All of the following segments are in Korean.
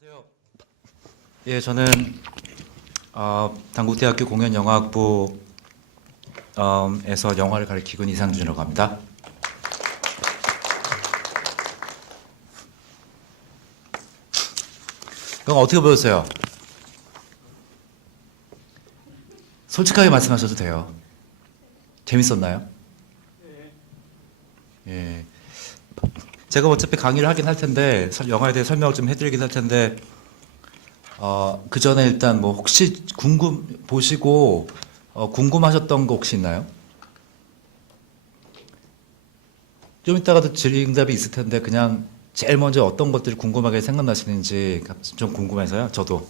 안녕하세요. 예, 저는 당국대학교 공연영화학부 에서 영화를 가르치고 있는 이상준이라고 합니다. 그럼 어떻게 보셨어요? 솔직하게 말씀하셔도 돼요. 재밌었나요? 예. 제가 어차피 강의를 하긴 할 텐데 영화에 대해 설명을 좀 해드리긴 할 텐데 그 전에 일단 뭐 혹시 보시고 궁금하셨던 거 혹시 있나요? 좀 이따가도 질의응답이 있을 텐데 그냥 제일 먼저 어떤 것들이 궁금하게 생각나시는지 좀 궁금해서요. 저도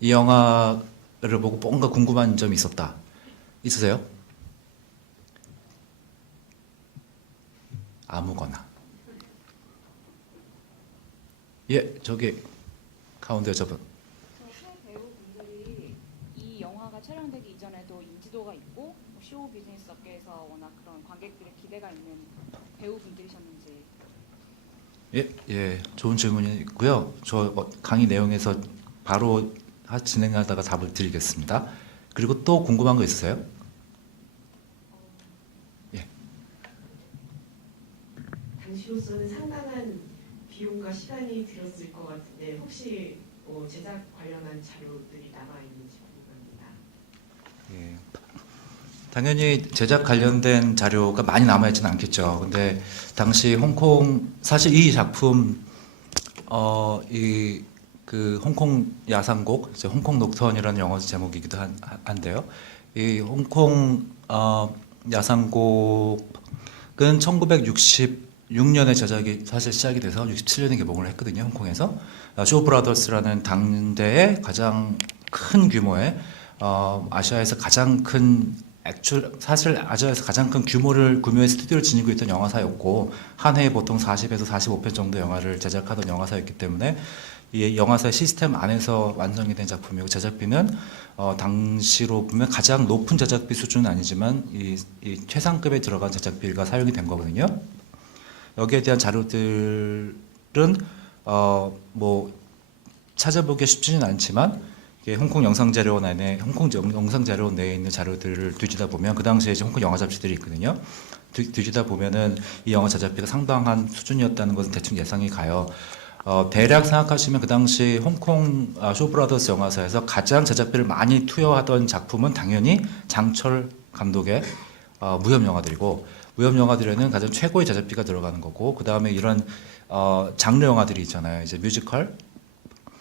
이 영화를 보고 뭔가 궁금한 점이 있었다. 있으세요? 아무거나. 예, 저기 가운데 저분. 새 배우분들이 이 영화가 촬영되기 이전에도 인지도가 있고 쇼 비즈니스 업계에서 워낙 그런 관객들의 기대가 있는 배우분들이셨는지. 예, 좋은 질문이고요. 저 강의 내용에서 바로 진행하다가 답을 드리겠습니다. 그리고 또 궁금한 거 있으세요? 예. 당시로서는 상당한 비용과 시간이 들었을 것 같은데 혹시 제작 관련한 자료들이 남아있는지 궁금합니다. 예. 당연히 제작 관련된 자료가 많이 남아있지는 않겠죠. 근데 당시 홍콩 사실 이 작품 그 홍콩 야상곡, 이제 홍콩 녹턴이라는 영어 제목이기도 한데요. 이 홍콩 야상곡은 1966년에 제작이 사실 시작이 돼서 67년에 개봉을 했거든요. 홍콩에서 쇼 브라더스라는 당대의 가장 큰 규모의 아시아에서 가장 큰 사실 아시아에서 가장 큰 규모의 스튜디오를 지니고 있던 영화사였고 한 해에 보통 40에서 45편 정도 영화를 제작하던 영화사였기 때문에 이 영화사 시스템 안에서 완성이 된 작품이고 제작비는 당시로 보면 가장 높은 제작비 수준은 아니지만 이 최상급에 들어간 제작비가 사용이 된 거거든요. 여기에 대한 자료들은 뭐 찾아보기 쉽지는 않지만 홍콩 영상자료원 내에 있는 자료들을 뒤지다 보면 그 당시에 이제 홍콩 영화 잡지들이 있거든요. 뒤지다 보면은 이 영화 제작비가 상당한 수준이었다는 것은 대충 예상이 가요. 대략 생각하시면 그 당시 홍콩 쇼브라더스 영화사에서 가장 제작비를 많이 투여하던 작품은 당연히 장철 감독의 무협 영화들이고 무협 영화들에는 가장 최고의 제작비가 들어가는 거고 그 다음에 이런 장르 영화들이 있잖아요. 이제 뮤지컬,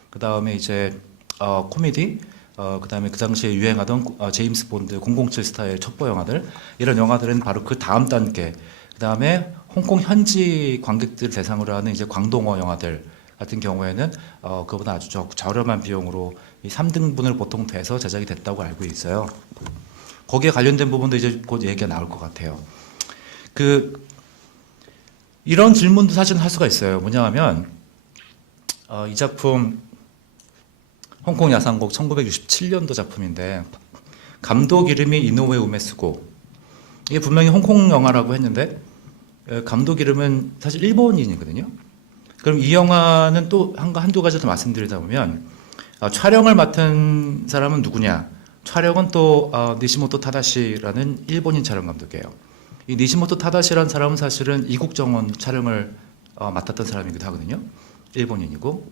그 다음에 이제 코미디, 그 다음에 그 당시에 유행하던 제임스 본드 007 스타일 첩보 영화들 이런 영화들은 바로 그 다음 단계. 그 다음에 홍콩 현지 관객들 대상으로 하는 이제 광동어 영화들 같은 경우에는 그보다 아주 저렴한 비용으로 이 3등분을 보통 돼서 제작이 됐다고 알고 있어요. 거기에 관련된 부분도 이제 곧 얘기가 나올 것 같아요. 이런 질문도 사실은 할 수가 있어요. 뭐냐하면 이 작품 홍콩 야상곡 1967년도 작품인데 감독 이름이 이노우에 우메스고 이게 분명히 홍콩 영화라고 했는데 감독 이름은 사실 일본인이거든요. 그럼 이 영화는 또 한두 가지 더 말씀드리다 보면 촬영을 맡은 사람은 누구냐? 촬영은 또 니시모토 타다시라는 일본인 촬영 감독이에요. 이 니시모토 타다시라는 사람은 사실은 이국정원 촬영을 맡았던 사람이기도 하거든요. 일본인이고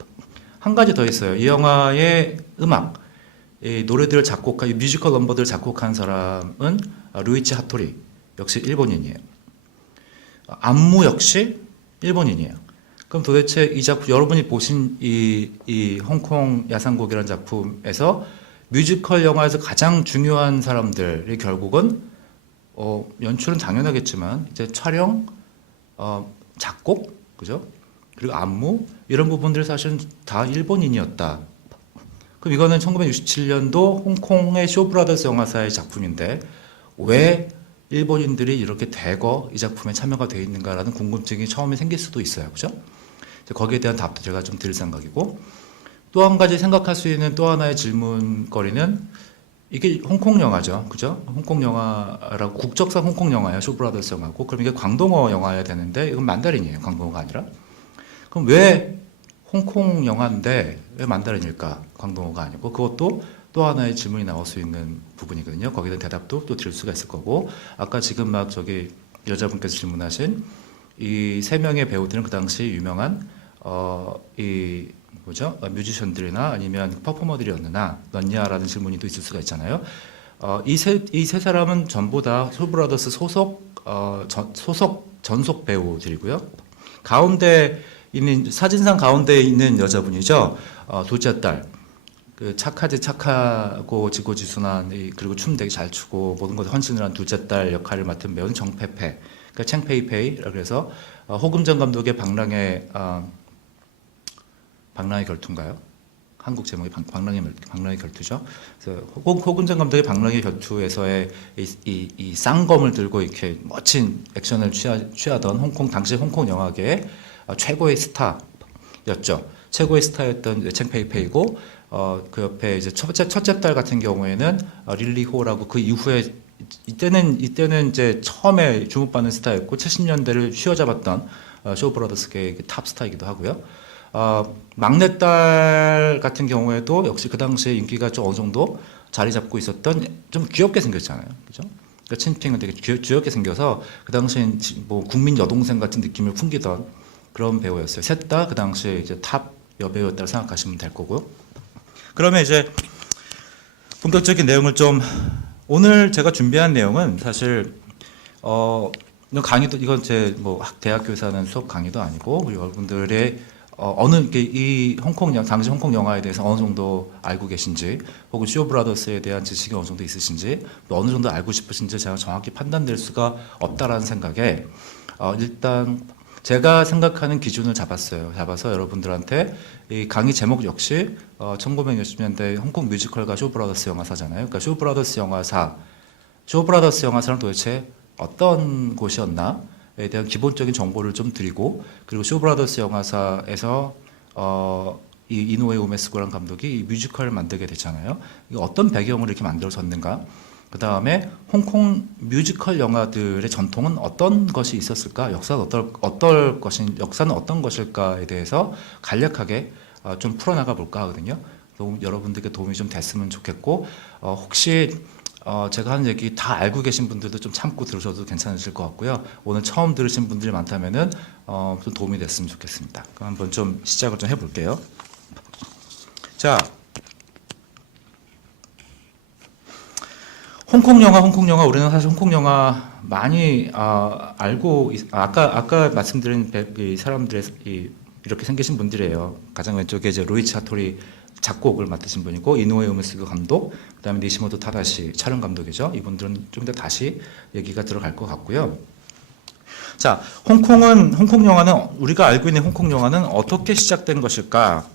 한 가지 더 있어요. 이 영화의 음악, 이 노래들을 이 뮤지컬 넘버들을 작곡한 사람은 루이치 하토리, 역시 일본인이에요. 안무 역시 일본인이에요. 그럼 도대체 이 작품, 여러분이 보신 이 홍콩 야상곡이라는 작품에서 뮤지컬 영화에서 가장 중요한 사람들이 결국은 연출은 당연하겠지만 이제 촬영, 작곡, 그죠? 그리고 안무 이런 부분들이 사실은 다 일본인이었다. 그럼 이거는 1967년도 홍콩의 쇼브라더스 영화사의 작품인데 왜 일본인들이 이렇게 대거 이 작품에 참여가 되어 있는가라는 궁금증이 처음에 생길 수도 있어요. 그죠? 거기에 대한 답도 제가 좀 드릴 생각이고 또 한 가지 생각할 수 있는 또 하나의 질문거리는 이게 홍콩 영화죠. 그죠? 홍콩 영화라고 국적상 홍콩 영화예요. 쇼브라더스 영화고 그럼 이게 광동어 영화여야 되는데 이건 만다린이에요. 광동어가 아니라. 그럼 왜 홍콩 영화인데 왜 만다린일까? 광동어가 아니고 그것도 또 하나의 질문이 나올 수 있는 부분이거든요. 거기에 대한 대답도 또 드릴 수가 있을 거고 아까 지금 막 저기 여자분께서 질문하신 이 세 명의 배우들은 그 당시 유명한 이 뭐죠? 뮤지션들이나 아니면 퍼포머들이었느냐라는 질문이 또 있을 수가 있잖아요. 이 세 사람은 전부 다 쇼브라더스 소속 전속 배우들이고요. 가운데 있는 사진상 가운데 있는 여자분이죠. 둘째 딸. 그 착하고 지고지순한 그리고 춤 되게 잘 추고 모든 것에 헌신을 한 둘째 딸 역할을 맡은 배우는 정페페. 그러니까 챙페이페이라고 해서 호금전 감독의 방랑의 결투인가요? 한국 제목이 방랑의 결투죠. 그래서 호금전 감독의 방랑의 결투에서의 이 쌍검을 들고 이렇게 멋진 액션을 취하던 당시 홍콩 영화계의 최고의 스타였죠. 최고의 스타였던 챙페이페이고 그 옆에 이제 첫째 딸 같은 경우에는 릴리호라고 그 이후에 이때는 이제 처음에 주목받는 스타였고 70년대를 휘어잡았던 쇼브라더스계의 탑 스타이기도 하고요. 막내딸 같은 경우에도 역시 그 당시에 인기가 좀 어느 정도 자리 잡고 있었던 좀 귀엽게 생겼잖아요. 그죠? 그러니까 친핑은 되게 귀엽게 생겨서 그 당시엔 뭐 국민 여동생 같은 느낌을 풍기던 그런 배우였어요. 셋 다 그 당시에 이제 탑 여배우였다고 생각하시면 될 거고요. 그러면 이제 본격적인 내용을 좀 오늘 제가 준비한 내용은 사실 강의도 이건 제 뭐 대학교에서 하는 수업 강의도 아니고 우리 여러분들의 이 당시 홍콩 영화에 대해서 어느 정도 알고 계신지 혹은 쇼브라더스에 대한 지식이 어느 정도 있으신지 또 어느 정도 알고 싶으신지 제가 정확히 판단될 수가 없다라는 생각에 일단 제가 생각하는 기준을 잡아서 여러분들한테 이 강의 제목 역시 1960년대 홍콩 뮤지컬과 쇼브라더스 영화사잖아요. 그러니까 쇼브라더스 영화사는 도대체 어떤 곳이었나에 대한 기본적인 정보를 좀 드리고 그리고 쇼브라더스 영화사에서 이 이노ue 우메스고라는 감독이 이 뮤지컬을 만들게 됐잖아요. 이게 어떤 배경으로 이렇게 만들어졌는가? 그 다음에 홍콩 뮤지컬 영화들의 전통은 어떤 것이 있었을까? 역사는 어떤 것일까에 대해서 간략하게 좀 풀어나가 볼까 하거든요. 여러분들께 도움이 좀 됐으면 좋겠고 혹시 제가 하는 얘기 다 알고 계신 분들도 좀 참고 들으셔도 괜찮으실 것 같고요. 오늘 처음 들으신 분들이 많다면은 좀 도움이 됐으면 좋겠습니다. 그럼 한번 좀 시작을 좀 해볼게요. 자. 홍콩 영화 우리는 사실 홍콩 영화 많이 알고 아까 말씀드린 이 사람들의 이렇게 생기신 분들이에요. 가장 왼쪽에 이제 로이치 하토리 작곡을 맡으신 분이고 이노ue 우메스고 감독, 그다음에 니시모토 타다시 촬영 감독이죠. 이분들은 좀 더 다시 얘기가 들어갈 것 같고요. 자, 홍콩 영화는 우리가 알고 있는 홍콩 영화는 어떻게 시작된 것일까?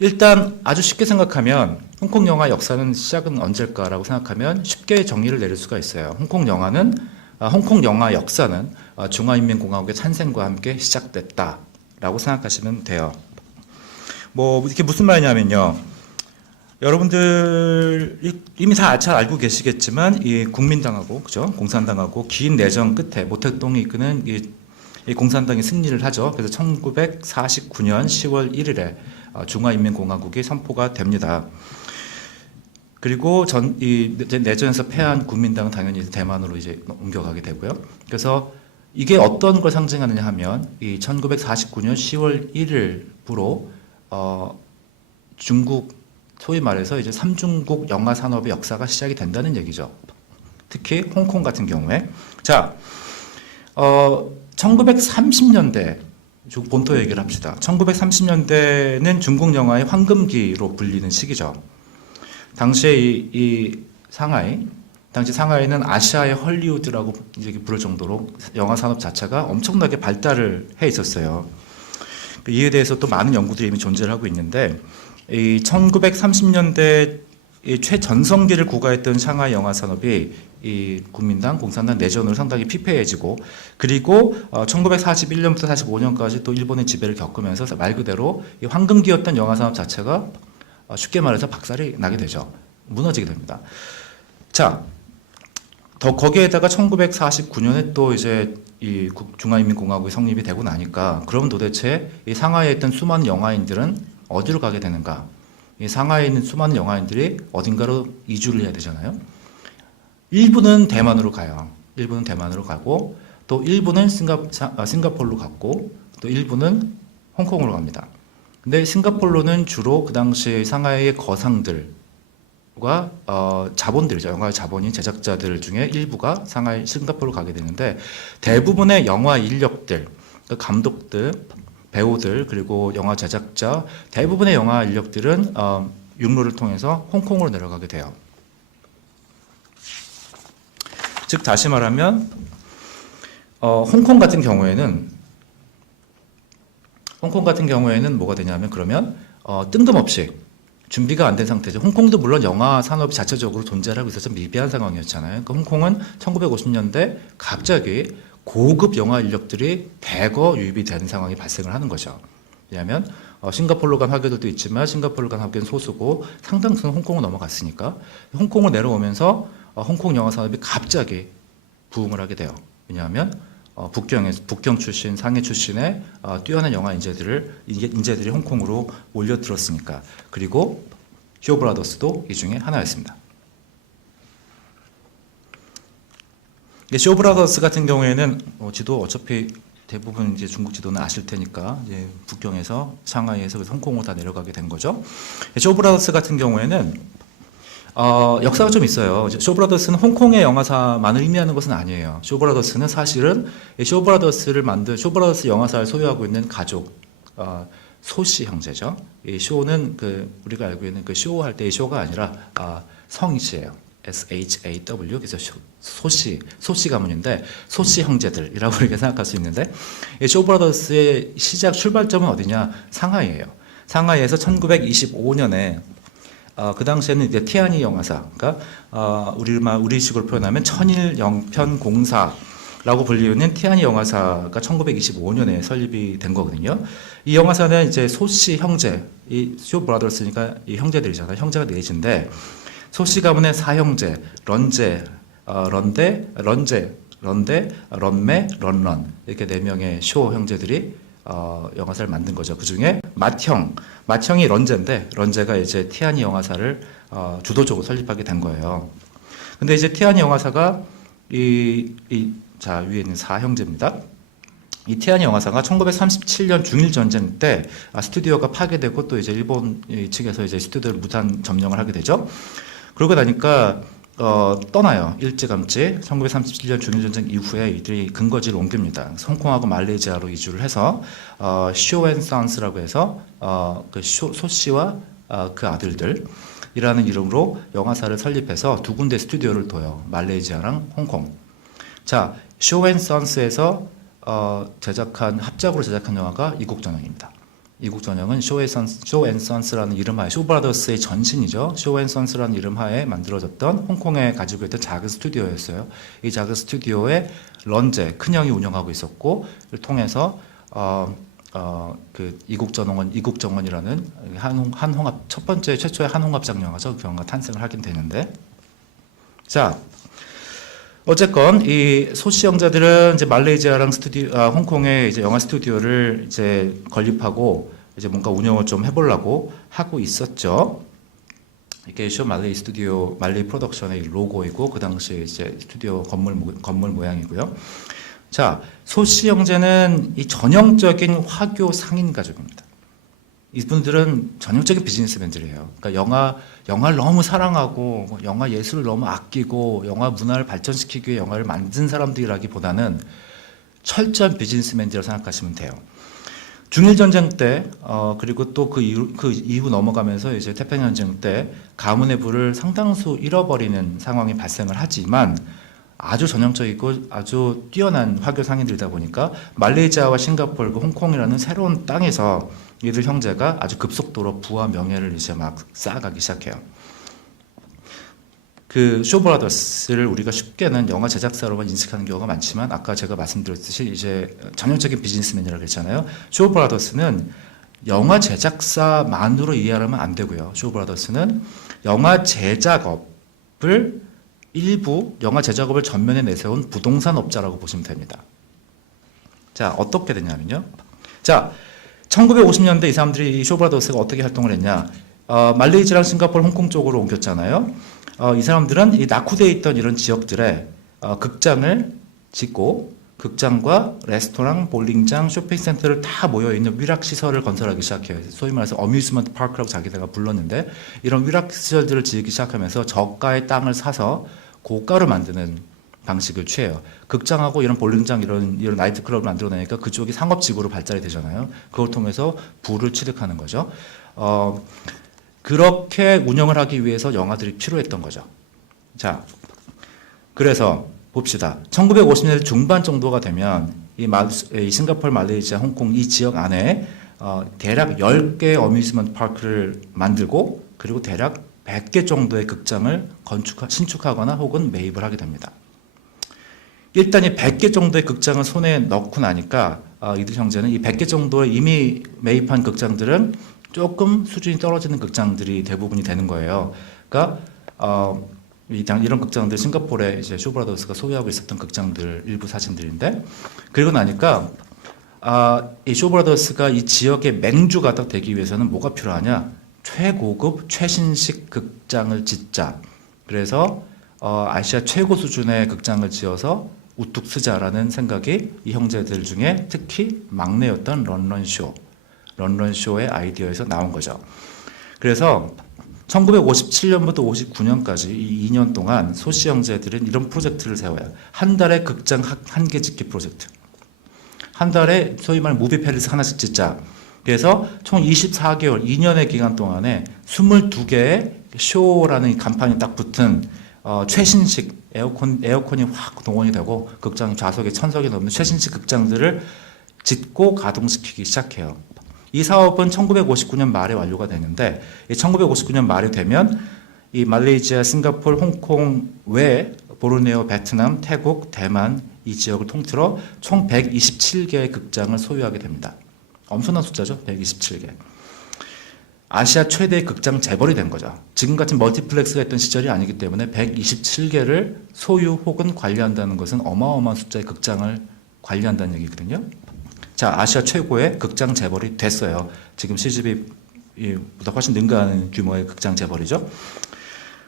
일단 아주 쉽게 생각하면 홍콩 영화 역사는 시작은 언제일까라고 생각하면 쉽게 정의를 내릴 수가 있어요. 홍콩 영화 역사는 중화인민공화국의 탄생과 함께 시작됐다라고 생각하시면 돼요. 뭐 이게 무슨 말이냐면요. 여러분들 이미 다 잘 알고 계시겠지만 이 국민당하고 그죠? 공산당하고 긴 내전 끝에 모택동이 이끄는 이 공산당이 승리를 하죠. 그래서 1949년 10월 1일에 중화인민공화국이 선포가 됩니다. 그리고 이제 내전에서 패한 국민당은 당연히 대만으로 이제 옮겨가게 되고요. 그래서 이게 어떤 걸 상징하느냐 하면 이 1949년 10월 1일부로 중국 소위 말해서 이제 삼중국 영화 산업의 역사가 시작이 된다는 얘기죠. 특히 홍콩 같은 경우에 자 1930년대 본토 얘기를 합시다. 1930년대는 중국 영화의 황금기로 불리는 시기죠. 당시에 이 당시 상하이는 아시아의 헐리우드라고 이제 부를 정도로 영화 산업 자체가 엄청나게 발달을 해 있었어요. 이에 대해서 또 많은 연구들이 이미 존재를 하고 있는데 이 1930년대 최전성기를 구가했던 상하이 영화 산업이 이 국민당, 공산당 내전으로 상당히 피폐해지고 그리고 1941년부터 45년까지 또 일본의 지배를 겪으면서 말 그대로 이 황금기였던 영화 산업 자체가 쉽게 말해서 박살이 나게 되죠. 무너지게 됩니다. 자, 더 거기에다가 1949년에 또 이제 이 중화인민공화국이 성립이 되고 나니까 그럼 도대체 이 상하이에 있던 수많은 영화인들은 어디로 가게 되는가? 이 상하이에 있는 수많은 영화인들이 어딘가로 이주를 해야 되잖아요. 일부는 대만으로 가요. 일부는 대만으로 가고 또 일부는 싱가포르로 갔고 또 일부는 홍콩으로 갑니다. 근데 싱가포르는 주로 그 당시 상하이의 거상들과 자본들이죠. 영화의 자본인 제작자들 중에 일부가 상하이 싱가포르로 가게 되는데 대부분의 영화 인력들, 그 감독들, 배우들 그리고 영화 제작자 대부분의 영화 인력들은 육로를 통해서 홍콩으로 내려가게 돼요. 즉 다시 말하면 홍콩 같은 경우에는 뭐가 되냐면 그러면 뜬금없이 준비가 안 된 상태죠. 홍콩도 물론 영화 산업이 자체적으로 존재를 하고 있어서 미비한 상황이었잖아요. 그러니까 홍콩은 1950년대 갑자기 고급 영화 인력들이 대거 유입이 된 상황이 발생을 하는 거죠. 왜냐하면 싱가포르로 간 화교들도 있지만 싱가포르로 간 화교는 소수고 상당수는 홍콩으로 넘어갔으니까 홍콩을 내려오면서 홍콩 영화 산업이 갑자기 부흥을 하게 돼요. 왜냐하면 북경 출신, 상해 출신의 뛰어난 영화 인재들이 홍콩으로 몰려들었으니까. 그리고 쇼 브라더스도 이 중에 하나였습니다. 쇼 브라더스 같은 경우에는 지도 어차피 대부분 이제 중국 지도는 아실 테니까 이제 북경에서 상하이에서 홍콩으로 다 내려가게 된 거죠. 쇼 브라더스 같은 경우에는 역사가 좀 있어요. 쇼 브라더스는 홍콩의 영화사만을 의미하는 것은 아니에요. 쇼 브라더스는 사실은 쇼 브라더스 영화사를 소유하고 있는 가족, 소씨 형제죠. 이 쇼는 우리가 알고 있는 그 쇼 할 때의 쇼가 아니라 성씨예요. SHAW 그래서 소씨 가문인데 소씨 형제들이라고 이렇게 생각할 수 있는데 쇼 브라더스의 출발점은 어디냐? 상하이예요. 상하이에서 1925년에 그 당시에는 이제 티아니 영화사, 그러니까 우리식으로 표현하면 천일 영편 공사라고 불리는 티아니 영화사가 1925년에 설립이 된 거거든요. 이 영화사는 이제 소씨 형제, 이 쇼 브라더스니까 이 형제들이잖아요. 형제가 넷인데 소씨 가문의 사형제, 런제, 런메, 런런 이렇게 네 명의 쇼 형제들이 영화사를 만든 거죠. 그 중에 맏형이 런제인데 런제가 이제 티아니 영화사를 주도적으로 설립하게 된 거예요. 근데 이제 티아니 영화사가 자 위에 있는 사형제입니다. 이 티아니 영화사가 1937년 중일 전쟁 때 스튜디오가 파괴되고 또 이제 일본 측에서 이제 스튜디오를 무단 점령을 하게 되죠. 그러고 나니까 떠나요. 일찌감치 1937년 중일전쟁 이후에 이들이 근거지를 옮깁니다. 홍콩하고 말레이시아로 이주를 해서 쇼앤선스라고 해서 그 소씨와 그 아들들이라는 이름으로 영화사를 설립해서 두 군데 스튜디오를 둬요. 말레이시아랑 홍콩. 자, 쇼앤선스에서 합작으로 제작한 영화가 이국전형입니다. 이국전형은 쇼앤선스라는 이름하에 쇼 브라더스의 전신이죠. 쇼앤선스라는 이름하에 만들어졌던 홍콩에 가지고 있던 작은 스튜디오였어요. 이 작은 스튜디오에 런제 큰형이 운영하고 있었고 이를 통해서 그 이국정원이라는 한홍합 첫 번째 최초의 한홍합작 영화죠. 그 영화가 탄생을 하긴 되는데 자. 어쨌건 이 소씨 형제들은 이제 말레이시아랑 홍콩에 이제 영화 스튜디오를 이제 건립하고 이제 뭔가 운영을 좀 해보려고 하고 있었죠. 이게 말레이 프로덕션의 로고이고 그 당시 이제 스튜디오 건물 모양이고요. 자, 소씨 형제는 이 전형적인 화교 상인 가족입니다. 이분들은 전형적인 비즈니스맨들이에요. 그러니까 영화를 너무 사랑하고 영화 예술을 너무 아끼고 영화 문화를 발전시키기 위해 영화를 만든 사람들이라기보다는 철저한 비즈니스맨들이라고 생각하시면 돼요. 중일전쟁 때 그리고 또 그 이후 넘어가면서 이제 태평양전쟁 때 가문의 부를 상당수 잃어버리는 상황이 발생을 하지만 아주 전형적이고 아주 뛰어난 화교 상인들이다 보니까 말레이시아와 싱가포르, 홍콩이라는 새로운 땅에서 이들 형제가 아주 급속도로 부와 명예를 이제 막 쌓아가기 시작해요. 그 쇼 브라더스를 우리가 쉽게는 영화 제작사로만 인식하는 경우가 많지만 아까 제가 말씀드렸듯이 이제 전형적인 비즈니스맨이라고 했잖아요. 쇼 브라더스는 영화 제작사만으로 이해하면 안 되고요. 쇼 브라더스는 영화 제작업을 일부 영화 제작업을 전면에 내세운 부동산 업자라고 보시면 됩니다. 자, 어떻게 되냐면요. 자, 1950년대 이 사람들이 이 쇼브라더스가 어떻게 활동을 했냐. 말레이시아랑 싱가포르, 홍콩 쪽으로 옮겼잖아요. 이 사람들은 이 낙후되어 있던 이런 지역들에 극장을 짓고 극장과 레스토랑, 볼링장, 쇼핑센터를 다 모여있는 위락시설을 건설하기 시작해요. 소위 말해서 어뮤즈먼트 파크라고 자기네가 불렀는데 이런 위락시설들을 지으기 시작하면서 저가의 땅을 사서 고가로 만드는 방식을 취해요. 극장하고 이런 볼링장, 이런 나이트클럽을 만들어내니까 그쪽이 상업지구로 발달이 되잖아요. 그걸 통해서 부를 취득하는 거죠. 그렇게 운영을 하기 위해서 영화들이 필요했던 거죠. 자, 그래서 봅시다. 1950년대 중반 정도가 되면 이 싱가포르, 말레이시아, 홍콩 이 지역 안에 대략 10개 어뮤즈먼트 파크를 만들고 그리고 대략 100개 정도의 극장을 신축하거나 혹은 매입을 하게 됩니다. 일단 이 100개 정도의 극장을 손에 넣고 나니까 이들 형제는 이 100개 정도의 이미 매입한 극장들은 조금 수준이 떨어지는 극장들이 대부분이 되는 거예요. 그러니까 이런 극장들 싱가포르에 이제 쇼브라더스가 소유하고 있었던 극장들 일부 사진들인데 그리고 나니까 이 쇼브라더스가 이 지역의 맹주가 딱 되기 위해서는 뭐가 필요하냐? 최고급 최신식 극장을 짓자. 그래서 아시아 최고 수준의 극장을 지어서 우뚝 쓰자라는 생각이 이 형제들 중에 특히 막내였던 런런쇼의 아이디어에서 나온 거죠. 그래서 1957년부터 59년까지 이 2년 동안 소씨 형제들은 이런 프로젝트를 세워요. 한 달에 극장 한 개 짓기 프로젝트. 한 달에 소위 말하는 무비 팰리스 하나씩 짓자. 그래서 총 24개월, 2년의 기간 동안에 22개의 쇼라는 간판이 딱 붙은 최신식 에어컨이 확 동원이 되고 극장 좌석에 1000석이 넘는 최신식 극장들을 짓고 가동시키기 시작해요. 이 사업은 1959년 말에 완료가 되는데 1959년 말이 되면 이 말레이시아, 싱가포르, 홍콩 외 보르네오, 베트남, 태국, 대만 이 지역을 통틀어 총 127개의 극장을 소유하게 됩니다. 엄청난 숫자죠. 127개. 아시아 최대의 극장 재벌이 된 거죠. 지금 같은 멀티플렉스가 있던 시절이 아니기 때문에 127개를 소유 혹은 관리한다는 것은 어마어마한 숫자의 극장을 관리한다는 얘기거든요. 자, 아시아 최고의 극장 재벌이 됐어요. 지금 CGV보다 훨씬 능가하는 규모의 극장 재벌이죠.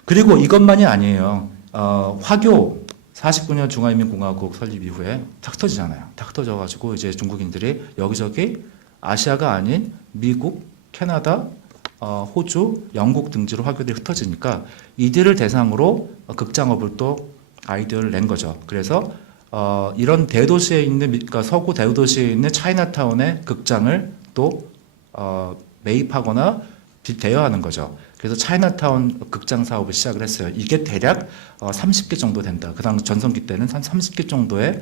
그리고 이것만이 아니에요. 화교 49년 중화인민공화국 설립 이후에 탁 터지잖아요. 탁 터져가지고 이제 중국인들이 여기저기 아시아가 아닌 미국, 캐나다, 호주, 영국 등지로 화교들이 흩어지니까 이들을 대상으로 극장업을 또 아이디어를 낸 거죠. 그래서 이런 대도시에 있는 그러니까 서구 대도시에 있는 차이나타운의 극장을 또 매입하거나 대여하는 거죠. 그래서 차이나타운 극장 사업을 시작을 했어요. 이게 대략 30개 정도 된다. 그 당시 전성기 때는 한 30개 정도의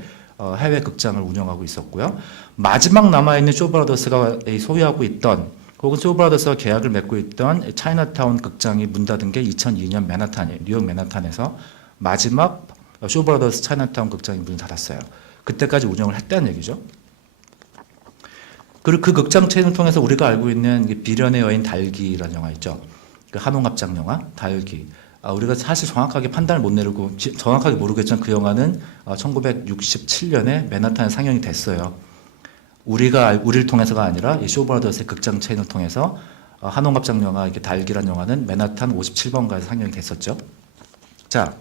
해외 극장을 운영하고 있었고요. 마지막 남아있는 쇼브라더스가 소유하고 있던 혹은 쇼브라더스와 계약을 맺고 있던 차이나타운 극장이 문 닫은 게 2002년 맨하탄이에요. 뉴욕 맨하탄에서 마지막 쇼브라더스 차이나타운 극장이 문을 닫았어요. 그때까지 운영을 했다는 얘기죠. 그리고 그 극장 체인을 통해서 우리가 알고 있는 비련의 여인 달기라는 영화 있죠. 그 한홍합작 영화 달기. 우리가 사실 정확하게 판단을 못 내리고 정확하게 모르겠지만 그 영화는 1967년에 맨하탄에 상영이 됐어요. 우리를 통해서가 아니라 이 쇼브라더스의 극장 체인을 통해서 한홍합작 영화 이렇게 달기라는 영화는 맨하탄 57번가에서 상영이 됐었죠. 자,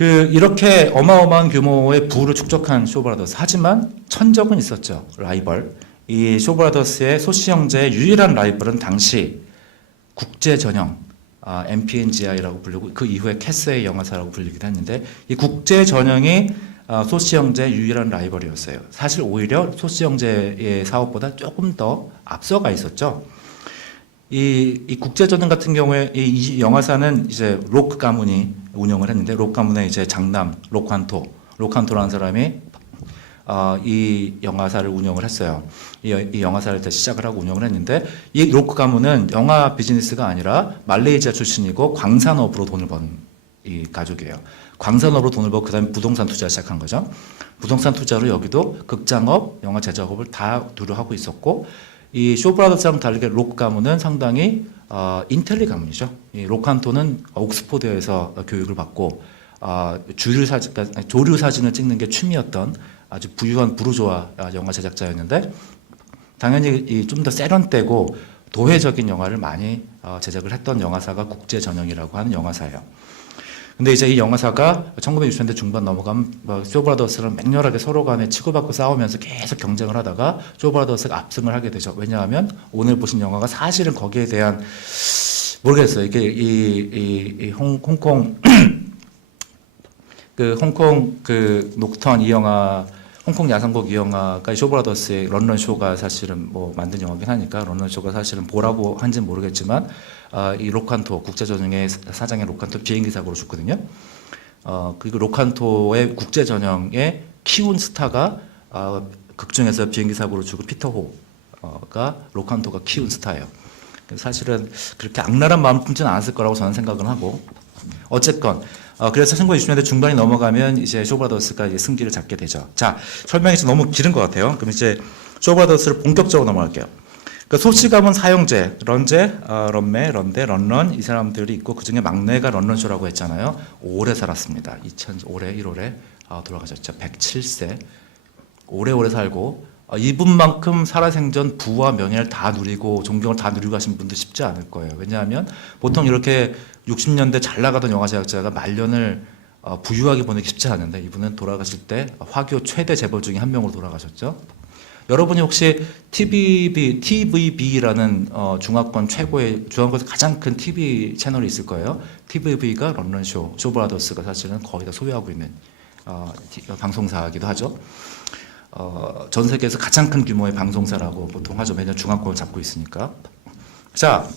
이렇게 어마어마한 규모의 부를 축적한 쇼브라더스. 하지만 천적은 있었죠. 라이벌. 이 쇼브라더스의 소씨 형제의 유일한 라이벌은 당시 국제 전형 MPNGI라고 불리고 그 이후에 캐스웨이 영화사라고 불리기도 했는데 이 국제 전형이 소씨 형제의 유일한 라이벌이었어요. 사실 오히려 소씨 형제의 사업보다 조금 더 앞서가 있었죠. 이 국제 전형 같은 경우에 이 영화사는 이제 록 가문이 운영을 했는데 록 가문의 이제 장남 록칸토라는 사람이 이 영화사를 운영을 했어요. 이 영화사를 시작을 하고 운영을 했는데 이 록 가문은 영화 비즈니스가 아니라 말레이시아 출신이고 광산업으로 돈을 번 이 가족이에요. 광산업으로 돈을 벌고 그다음에 부동산 투자를 시작한 거죠. 부동산 투자로 여기도 극장업, 영화 제작업을 다 두루 하고 있었고 이 쇼브라더스랑 다르게 록 가문은 상당히 인텔리 가문이죠. 이 로칸토는 옥스포드에서 교육을 받고 조류 사진을 찍는 게 취미였던 아주 부유한 부르조아 영화 제작자였는데 당연히 좀 더 세련되고 도회적인 영화를 많이 제작을 했던 영화사가 국제전형이라고 하는 영화사예요. 근데 이제 이 영화사가 1960년대 중반 넘어가면 쇼브라더스랑 맹렬하게 서로 간에 치고받고 싸우면서 계속 경쟁을 하다가 쇼브라더스가 압승을 하게 되죠. 왜냐하면 오늘 보신 영화가 사실은 거기에 대한 모르겠어요. 이게 이 홍콩 홍콩 녹턴 이 영화 홍콩 야상곡 이 영화가 쇼브라더스의 런던 쇼가 사실은 뭐 만든 영화긴 하니까 런던 쇼가 사실은 뭐라고 한지는 모르겠지만 이 로칸토 국제전형의 사장의 로칸토 비행기 사고로 죽거든요. 그리고 로칸토의 국제전형의 키운 스타가 극중에서 비행기 사고로 죽은 피터 호가 로칸토가 키운 스타예요. 사실은 그렇게 악랄한 마음 품지는 않았을 거라고 저는 생각을 하고 어쨌건 그래서 1960년대 중반이 넘어가면 이제 쇼브라더스가 이제 승기를 잡게 되죠. 자, 설명이 좀 너무 길은 것 같아요. 그럼 이제 쇼브라더스를 본격적으로 넘어갈게요. 그 소씨가문 사형제, 런제, 런메, 런데, 런런 이 사람들이 있고 그 중에 막내가 런런쇼라고 했잖아요. 오래 살았습니다. 올해 1월에 돌아가셨죠. 107세. 오래오래 살고 이분만큼 살아생전 부와 명예를 다 누리고 존경을 다 누리고 하신 분도 쉽지 않을 거예요. 왜냐하면 보통 이렇게 60년대 잘 나가던 영화 제작자가 말년을 부유하게 보내기 쉽지 않은데 이분은 돌아가실 때 화교 최대 재벌 중에 한 명으로 돌아가셨죠. 여러분이 혹시 TVB라는 중화권 중화권에서 가장 큰 TV 채널이 있을 거예요. TVB가 런런쇼, 쇼브라더스가 사실은 거의 다 소유하고 있는 방송사이기도 하죠. 전 세계에서 가장 큰 규모의 방송사라고 보통 하죠. 매년 중화권을 잡고 있으니까. 자,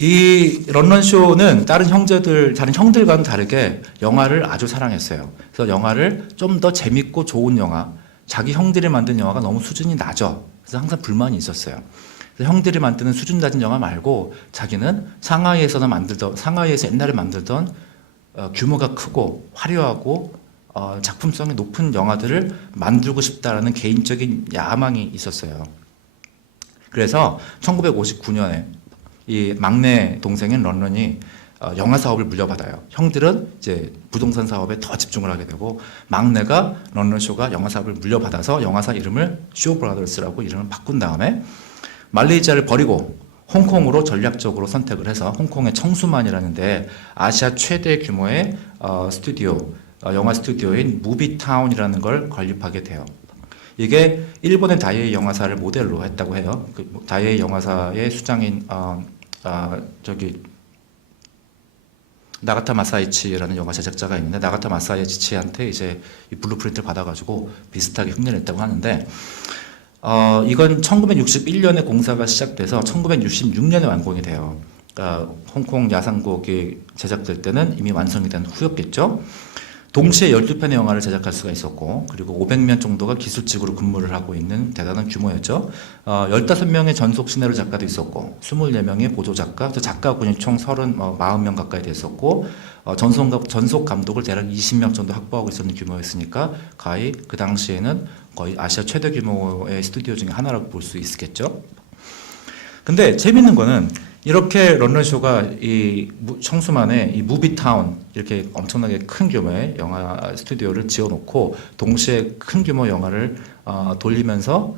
이 런런쇼는 다른 형들과는 다르게 영화를 아주 사랑했어요. 그래서 영화를 좀 더 재밌고 좋은 영화, 자기 형들이 만든 영화가 너무 수준이 낮아. 그래서 항상 불만이 있었어요. 그래서 형들이 만드는 수준 낮은 영화 말고 자기는 상하이에서 옛날에 만들던 규모가 크고 화려하고 작품성이 높은 영화들을 만들고 싶다라는 개인적인 야망이 있었어요. 그래서 1959년에 이 막내 동생인 런런이 영화 사업을 물려받아요. 형들은 이제 부동산 사업에 더 집중을 하게 되고 막내가 런런쇼가 영화 사업을 물려받아서 영화사 이름을 쇼브라더스라고 이름을 바꾼 다음에 말레이시아를 버리고 홍콩으로 전략적으로 선택을 해서 홍콩의 청수만이라는데 아시아 최대 규모의 영화 스튜디오인 무비타운이라는 걸 건립하게 돼요. 이게 일본의 다이에이 영화사를 모델로 했다고 해요. 그 다이에이 영화사의 수장인 나가타 마사이치라는 영화 제작자가 있는데 나가타 마사이치한테 이제 이 블루프린트를 받아가지고 비슷하게 흉내를 냈다고 하는데 이건 1961년에 공사가 시작돼서 1966년에 완공이 돼요. 그러니까 홍콩 야상곡이 제작될 때는 이미 완성이 된 후였겠죠. 동시에 12편의 영화를 제작할 수가 있었고 그리고 500명 정도가 기술직으로 근무를 하고 있는 대단한 규모였죠. 15명의 전속 시나리오 작가도 있었고 24명의 보조 작가, 작가군이 총 40명 가까이 됐었고 전속 감독을 대략 20명 정도 확보하고 있었는 규모였으니까 가히 그 당시에는 거의 아시아 최대 규모의 스튜디오 중에 하나라고 볼 수 있겠죠. 근데 재밌는 거는 이렇게 런런쇼가 이 청수만에 이 무비타운 이렇게 엄청나게 큰 규모의 영화 스튜디오를 지어놓고 동시에 큰 규모 영화를 돌리면서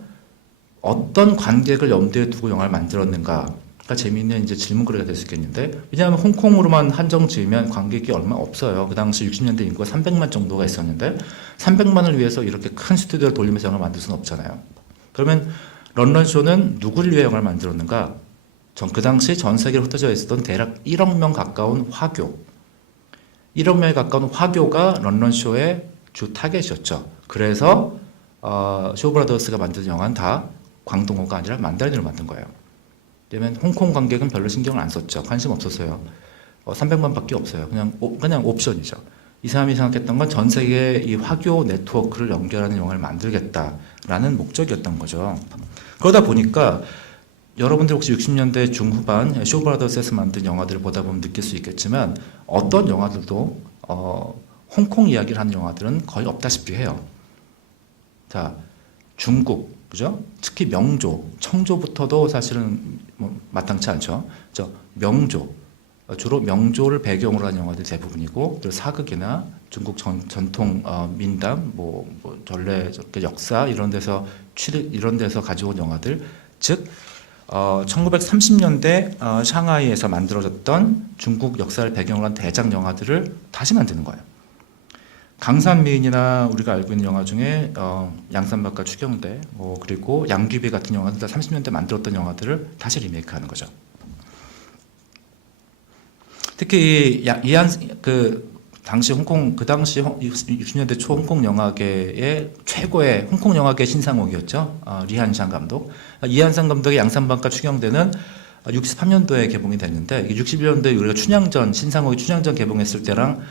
어떤 관객을 염두에 두고 영화를 만들었는가가 재미있는 이제 질문거리가 될 수 있겠는데 왜냐하면 홍콩으로만 한정 지으면 관객이 얼마 없어요. 그 당시 60년대 인구가 300만 정도가 있었는데 300만을 위해서 이렇게 큰 스튜디오를 돌리면서 영화를 만들 수는 없잖아요. 그러면 런런쇼는 누구를 위해 영화를 만들었는가? 그 당시 전 세계로 흩어져 있었던 대략 1억 명 가까운 화교. 1억 명에 가까운 화교가 런런쇼의 주 타겟이었죠. 그래서 쇼브라더스가 만든 영화는 다 광동어가 아니라 만다린으로 만든 거예요. 왜냐면 홍콩 관객은 별로 신경을 안 썼죠. 관심 없었어요. 300만 밖에 없어요. 그냥 옵션이죠. 이 사람이 생각했던 건 전 세계 이 화교 네트워크를 연결하는 영화를 만들겠다라는 목적이었던 거죠. 그러다 보니까 여러분들 혹시 60년대 중후반 쇼브라더스에서 만든 영화들을 보다 보면 느낄 수 있겠지만 어떤 영화들도 홍콩 이야기를 하는 영화들은 거의 없다시피 해요. 자, 중국 그죠? 특히 명조, 청조부터도 사실은 뭐 마땅치 않죠. 명조, 주로 명조를 배경으로 한 영화들이 대부분이고, 그리고 사극이나 중국 전통 민담, 전래 역사 이런 데서 이런 데서 가져온 영화들, 즉 1930년대 샹하이에서 만들어졌던 중국 역사를 배경으로 한 대작 영화들을 다시 만드는 거예요. 강산미인이나 우리가 알고 있는 영화 중에 양산박과 추경대, 그리고 양귀비 같은 영화들 다 30년대 만들었던 영화들을 다시 리메이크하는 거죠. 특히 당시 그 당시 60년대 초 홍콩 영화계의 최고의 홍콩 영화계 신상옥이었죠. 리한샹 감독. 이한상 감독의 양산박과 추경대는 63년도에 개봉이 됐는데, 61년도에 우리가 신상옥이 춘향전 개봉했을 때랑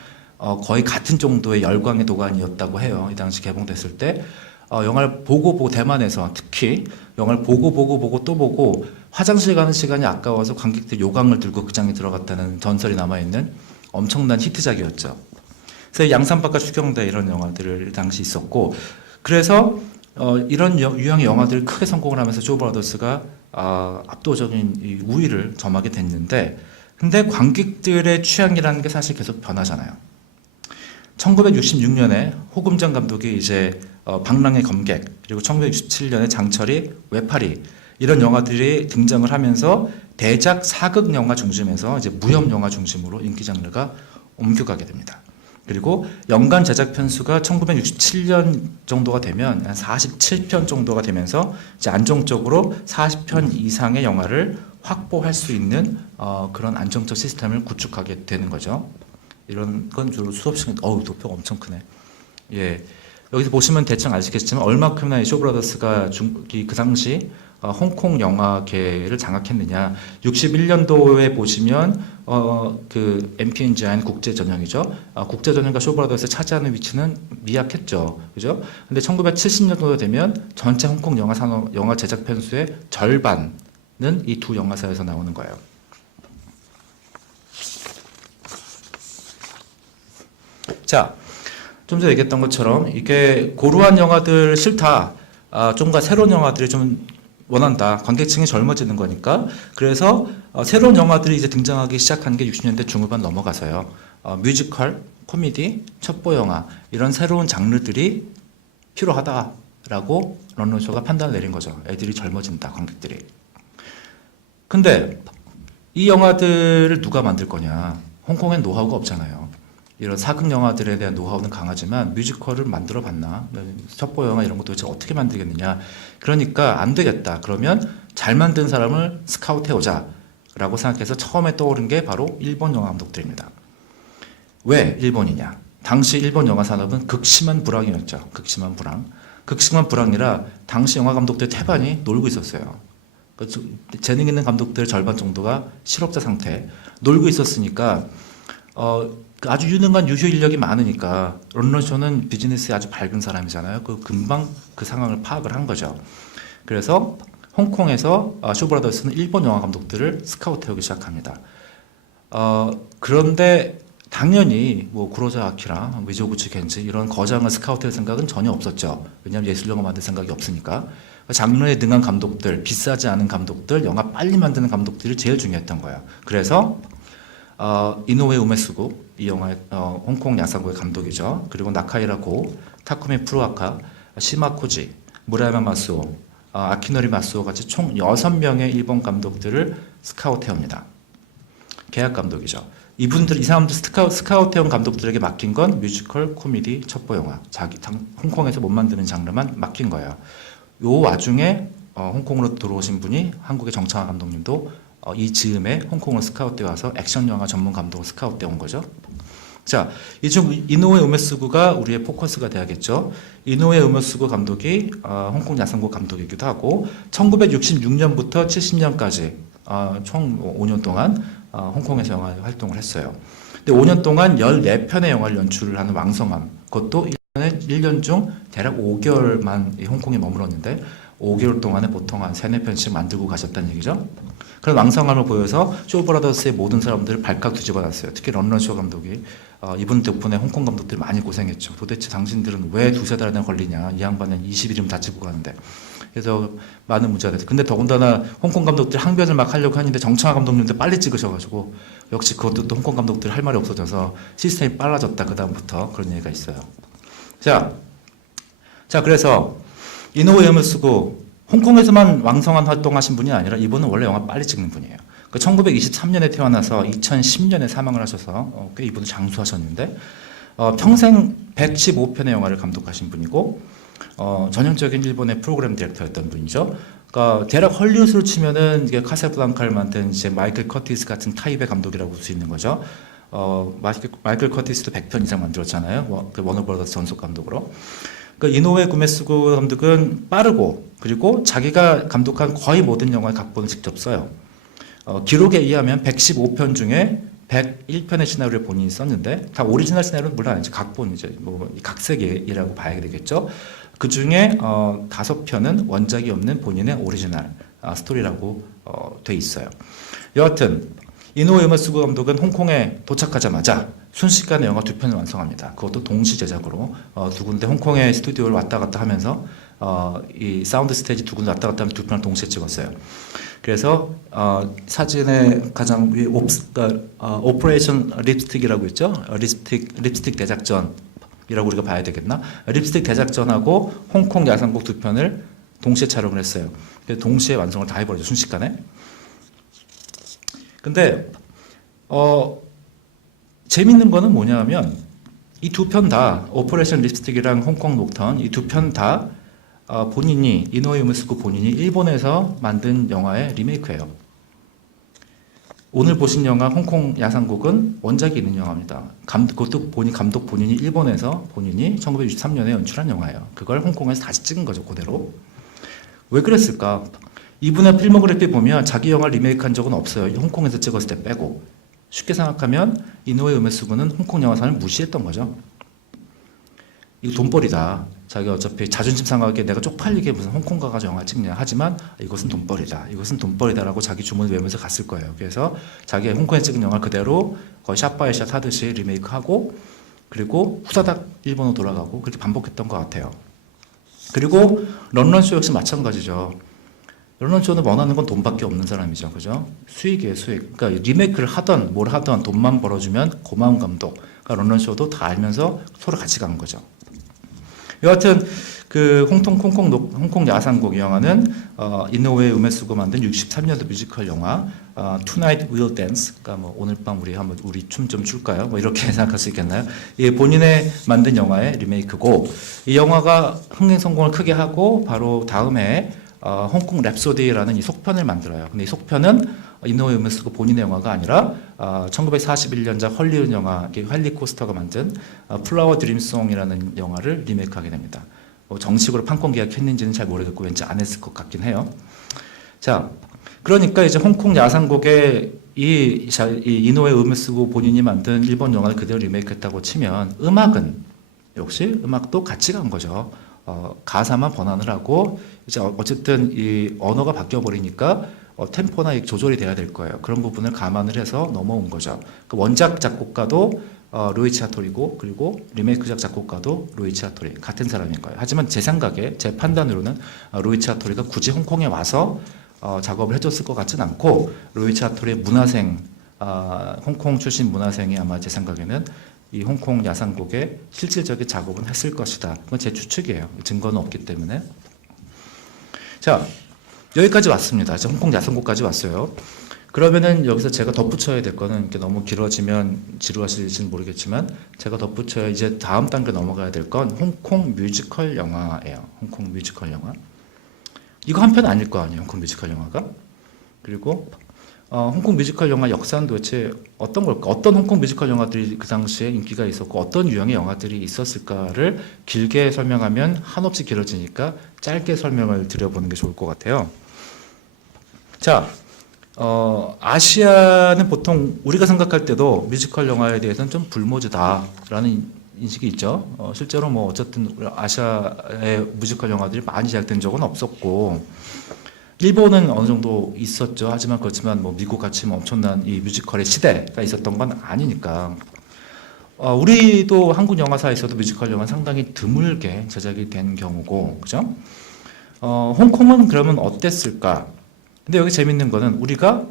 거의 같은 정도의 열광의 도가니였다고 해요. 이 당시 개봉됐을 때 영화를 보고 대만에서 특히 영화를 보고 또 보고 화장실 가는 시간이 아까워서 관객들이 요강을 들고 극장에 들어갔다는 전설이 남아있는 엄청난 히트작이었죠. 그래서 양산박과 추경대 이런 영화들을 당시 있었고, 그래서 이런 유형의 영화들을 크게 성공을 하면서 조어 브라더스가 압도적인 이 우위를 점하게 됐는데, 근데 관객들의 취향이라는 게 사실 계속 변하잖아요. 1966년에 호금정 감독이 이제 방랑의 검객, 그리고 1967년에 장철이 외파리 이런 영화들이 등장을 하면서 대작 사극 영화 중심에서 이제 무협 영화 중심으로 인기 장르가 옮겨가게 됩니다. 그리고 연간 제작 편수가 1967년 정도가 되면 한 47편 정도가 되면서 이제 안정적으로 40편 이상의 영화를 확보할 수 있는 그런 안정적 시스템을 구축하게 되는 거죠. 이런 건 주로 수업 시간, 도표가 엄청 크네. 예. 여기서 보시면 대충 아시겠지만 얼마큼이나 이 쇼브라더스가 그 당시 홍콩 영화계를 장악했느냐. 61년도에 보시면 그 MPNGI는 국제전형이죠. 국제전형과 쇼브라더스에 차지하는 위치는 미약했죠. 그죠? 근데 1970년도 되면 전체 홍콩 영화 제작 편수의 절반은 이 두 영화사에서 나오는 거예요. 자, 좀 전에 얘기했던 것처럼 이게 고루한 영화들 싫다. 좀더 새로운 영화들이 좀 원한다. 관객층이 젊어지는 거니까. 그래서 새로운 영화들이 이제 등장하기 시작한 게 60년대 중후반 넘어가서요. 뮤지컬, 코미디, 첩보 영화 이런 새로운 장르들이 필요하다라고 런던쇼가 판단을 내린 거죠. 애들이 젊어진다, 관객들이. 근데 이 영화들을 누가 만들 거냐? 홍콩엔 노하우가 없잖아요. 이런 사극 영화들에 대한 노하우는 강하지만 뮤지컬을 만들어 봤나? 첩보 영화 이런 것도 도대체 어떻게 만들겠느냐? 그러니까 안 되겠다. 그러면 잘 만든 사람을 스카우트 해오자 라고 생각해서 처음에 떠오른 게 바로 일본 영화 감독들입니다. 왜 일본이냐? 당시 일본 영화 산업은 극심한 불황이었죠. 극심한 불황. 극심한 불황이라 당시 영화 감독들 태반이 놀고 있었어요. 재능 있는 감독들 절반 정도가 실업자 상태 놀고 있었으니까 아주 유능한 유효 인력이 많으니까 런던쇼는 비즈니스에 아주 밝은 사람이잖아요. 금방 그 상황을 파악을 한 거죠. 그래서 홍콩에서 쇼브라더스는 일본 영화 감독들을 스카우트하기 시작합니다. 그런데 당연히 구로사 아키라, 미조구치 겐지 이런 거장을 스카우트할 생각은 전혀 없었죠. 왜냐하면 예술 영화 만들 생각이 없으니까. 장르에 능한 감독들, 비싸지 않은 감독들, 영화 빨리 만드는 감독들이 제일 중요했던 거예요. 그래서 이노우에 우메스구, 이 영화의 홍콩 야상고의 감독이죠. 그리고 나카이라 고, 타쿠미 프루아카, 시마코지, 무라야마 마스오, 아키노리 마스오 같이 총 6명의 일본 감독들을 스카우트해옵니다. 계약 감독이죠. 이 사람들 스카우트해온 감독들에게 맡긴 건 뮤지컬, 코미디, 첩보 영화. 홍콩에서 못 만드는 장르만 맡긴 거예요. 요 와중에 홍콩으로 들어오신 분이 한국의 정창화 감독님도 이 즈음에 홍콩으로 스카우트돼 와서 액션 영화 전문 감독으로 스카우트돼 온 거죠. 자, 이중 이노우에 우메스구가 우리의 포커스가 돼야겠죠. 이노우에 우메스구 감독이 홍콩 야상고 감독이기도 하고 1966년부터 70년까지 총 5년 동안 홍콩에서 영화 활동을 했어요. 근데 5년 동안 14편의 영화를 연출을 하는 왕성함, 그것도 1년 중 대략 5개월만 홍콩에 머물었는데 5개월 동안에 보통 한 3, 4편씩 만들고 가셨다는 얘기죠. 그런 왕성함을 보여서 쇼브라더스의 모든 사람들을 발칵 뒤집어놨어요. 특히 런던쇼 감독이 이분 덕분에 홍콩 감독들이 많이 고생했죠. 도대체 당신들은 왜 두세 달이나 걸리냐. 이 양반은 20일이면 다치고 가는데. 그래서 많은 문제가 됐어요. 근데 더군다나 홍콩 감독들이 항변을 막 하려고 하는데 정청화 감독님도 빨리 찍으셔가지고 역시 그것도 또 홍콩 감독들이 할 말이 없어져서 시스템이 빨라졌다. 그 다음부터 그런 얘기가 있어요. 자, 그래서 이노우에 야마수고 홍콩에서만 왕성한 활동하신 분이 아니라 이분은 원래 영화 빨리 찍는 분이에요. 1923년에 태어나서 2010년에 사망을 하셔서 꽤 이분은 장수하셨는데 평생 115편의 영화를 감독하신 분이고 전형적인 일본의 프로그램 디렉터였던 분이죠. 그러니까 대략 헐리우드로 치면은 이게 카사블랑카를 만든 이제 마이클 커티스 같은 타입의 감독이라고 볼 수 있는 거죠. 마이클 커티스도 100편 이상 만들었잖아요. 그 워너브라더스 전속 감독으로. 그 이노우에 구메스구 감독은 빠르고 그리고 자기가 감독한 거의 모든 영화의 각본을 직접 써요. 기록에 의하면 115편 중에 101편의 시나리오를 본인이 썼는데 다 오리지널 시나리오는 물론 아니죠. 각본이죠. 뭐 각색이라고 봐야 되겠죠. 그 중에 5편은 원작이 없는 본인의 오리지널 스토리라고 돼 있어요. 여하튼 이노우에 야마수고 감독은 홍콩에 도착하자마자 순식간에 영화 2편을 완성합니다. 그것도 동시 제작으로 두 군데 홍콩의 스튜디오를 왔다 갔다 하면서 이 사운드 스테이지 두 군데 왔다 갔다 하면서 2편을 동시에 찍었어요. 그래서 사진의 가장 위에 오퍼레이션 립스틱이라고 있죠. 립스틱 대작전이라고 우리가 봐야 되겠나? 립스틱 대작전하고 홍콩 야상곡 2편을 동시에 촬영을 했어요. 그래서 동시에 완성을 다 해버렸죠. 순식간에. 근데 재밌는 거는 뭐냐면 이 2편 다 오퍼레이션 립스틱이랑 홍콩 녹턴 이 2편 다 본인이 이노우에 야마수고 본인이 일본에서 만든 영화의 리메이크예요. 오늘 보신 영화 홍콩 야상곡은 원작이 있는 영화입니다. 그것도 감독 본인이 일본에서 본인이 1963년에 연출한 영화예요. 그걸 홍콩에서 다시 찍은 거죠. 그대로. 왜 그랬을까? 이분의 필모그래피 보면 자기 영화 리메이크한 적은 없어요. 홍콩에서 찍었을 때 빼고. 쉽게 생각하면 이노우에 야마수고는 홍콩 영화산을 무시했던 거죠. 이거 돈벌이다. 자기가 어차피 자존심 상하게 내가 쪽팔리게 무슨 홍콩 가가지고 영화 찍냐. 하지만 이것은 돈벌이다. 이것은 돈벌이다라고 자기 주문을 외우면서 갔을 거예요. 그래서 자기가 홍콩에 찍은 영화 그대로 거의 샷바이샷 하듯이 리메이크하고 그리고 후다닥 일본으로 돌아가고 그렇게 반복했던 것 같아요. 그리고 런런쇼 역시 마찬가지죠. 런런쇼는 원하는 건 돈밖에 없는 사람이죠. 그죠? 수익이에요, 수익. 그러니까 리메이크를 하던 뭘 하던 돈만 벌어주면 고마운 감독. 그러니까 런런쇼도 다 알면서 서로 같이 간 거죠. 여하튼 그 홍콩 야상곡 영화는 이노우에 야마수고 만든 63년도 뮤지컬 영화 Tonight We'll Dance. 그러니까 뭐 오늘 밤 우리 춤 좀 출까요? 뭐 이렇게 생각할 수 있겠나요? 이 본인의 만든 영화의 리메이크고 이 영화가 흥행 성공을 크게 하고 바로 다음에 홍콩 랩소디라는 이 속편을 만들어요. 근데 이 속편은 이노우에 야마수고 본인의 영화가 아니라 1941년작 헐리우드 영화 헨리 코스터가 만든 플라워 드림송이라는 영화를 리메이크하게 됩니다. 정식으로 판권 계약했는지는 잘 모르겠고 왠지 안 했을 것 같긴 해요. 자, 그러니까 이제 홍콩 야상곡의 이 이노우에 야마수고 본인이 만든 일본 영화를 그대로 리메이크했다고 치면 음악은 역시 음악도 같이 간 거죠. 가사만 번안을 하고 이제 어쨌든 이 언어가 바뀌어 버리니까 템포나 조절이 돼야 될 거예요. 그런 부분을 감안을 해서 넘어온 거죠. 그 원작 작곡가도 루이치 하토리고 그리고 리메이크작 작곡가도 루이치 하토리 같은 사람인 거예요. 하지만 제 생각에 제 판단으로는 루이치 하토리가 굳이 홍콩에 와서 작업을 해줬을 것 같진 않고 루이치 하토리의 문화생 홍콩 출신 문화생이 아마 제 생각에는 이 홍콩 야상곡의 실질적인 작업은 했을 것이다. 그건 제 추측이에요. 증거는 없기 때문에. 자, 여기까지 왔습니다. 이제 홍콩 야상곡까지 왔어요. 그러면은 여기서 제가 덧붙여야 될 거는 이렇게 너무 길어지면 지루하실지는 모르겠지만 제가 덧붙여야 이제 다음 단계 넘어가야 될 건 홍콩 뮤지컬 영화예요. 홍콩 뮤지컬 영화. 이거 한 편 아닐 거 아니에요. 홍콩 뮤지컬 영화가. 그리고 홍콩 뮤지컬 영화 역사는 도대체 어떤 걸까? 어떤 홍콩 뮤지컬 영화들이 그 당시에 인기가 있었고 어떤 유형의 영화들이 있었을까를 길게 설명하면 한없이 길어지니까 짧게 설명을 드려보는 게 좋을 것 같아요. 자, 아시아는 보통 우리가 생각할 때도 뮤지컬 영화에 대해서는 좀 불모지다라는 인식이 있죠. 실제로 뭐 어쨌든 아시아의 뮤지컬 영화들이 많이 제작된 적은 없었고 일본은 어느 정도 있었죠. 하지만 그렇지만 뭐 미국 같이 뭐 엄청난 이 뮤지컬의 시대가 있었던 건 아니니까. 우리도 한국 영화사에서도 뮤지컬 영화 상당히 드물게 제작이 된 경우고, 그죠? 홍콩은 그러면 어땠을까? 근데 여기 재밌는 거는 우리가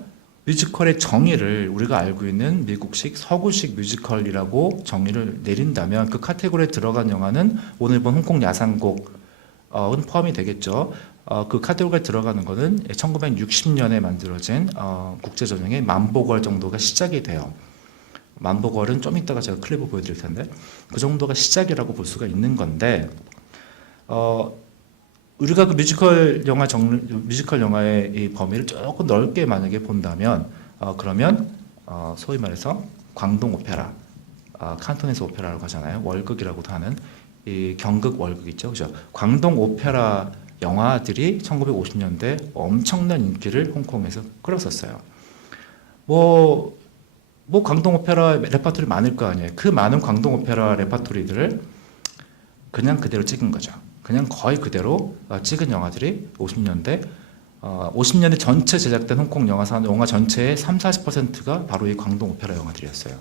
뮤지컬의 정의를 우리가 알고 있는 미국식 서구식 뮤지컬이라고 정의를 내린다면 그 카테고리에 들어간 영화는 오늘 본 홍콩 야상곡은 포함이 되겠죠. 그 카테고리에 들어가는 거는 1960년에 만들어진 국제전형의 만보걸 정도가 시작이 돼요. 만보걸은 좀 이따가 제가 클립을 보여드릴 텐데 그 정도가 시작이라고 볼 수가 있는 건데 우리가 그 뮤지컬 영화의 이 범위를 조금 넓게 만약에 본다면 그러면 소위 말해서 광동 오페라, 칸토네스 오페라라고 하잖아요. 월극이라고도 하는 이 경극 월극 있죠, 그죠? 광동 오페라 영화들이 1950년대 엄청난 인기를 홍콩에서 끌었었어요. 뭐 광동 오페라 레파토리 많을 거 아니에요. 그 많은 광동 오페라 레파토리들을 그냥 그대로 찍은 거죠. 그냥 거의 그대로 찍은 영화들이 50년대 전체 제작된 홍콩 영화 전체의 30-40%가 바로 이 광동 오페라 영화들이었어요.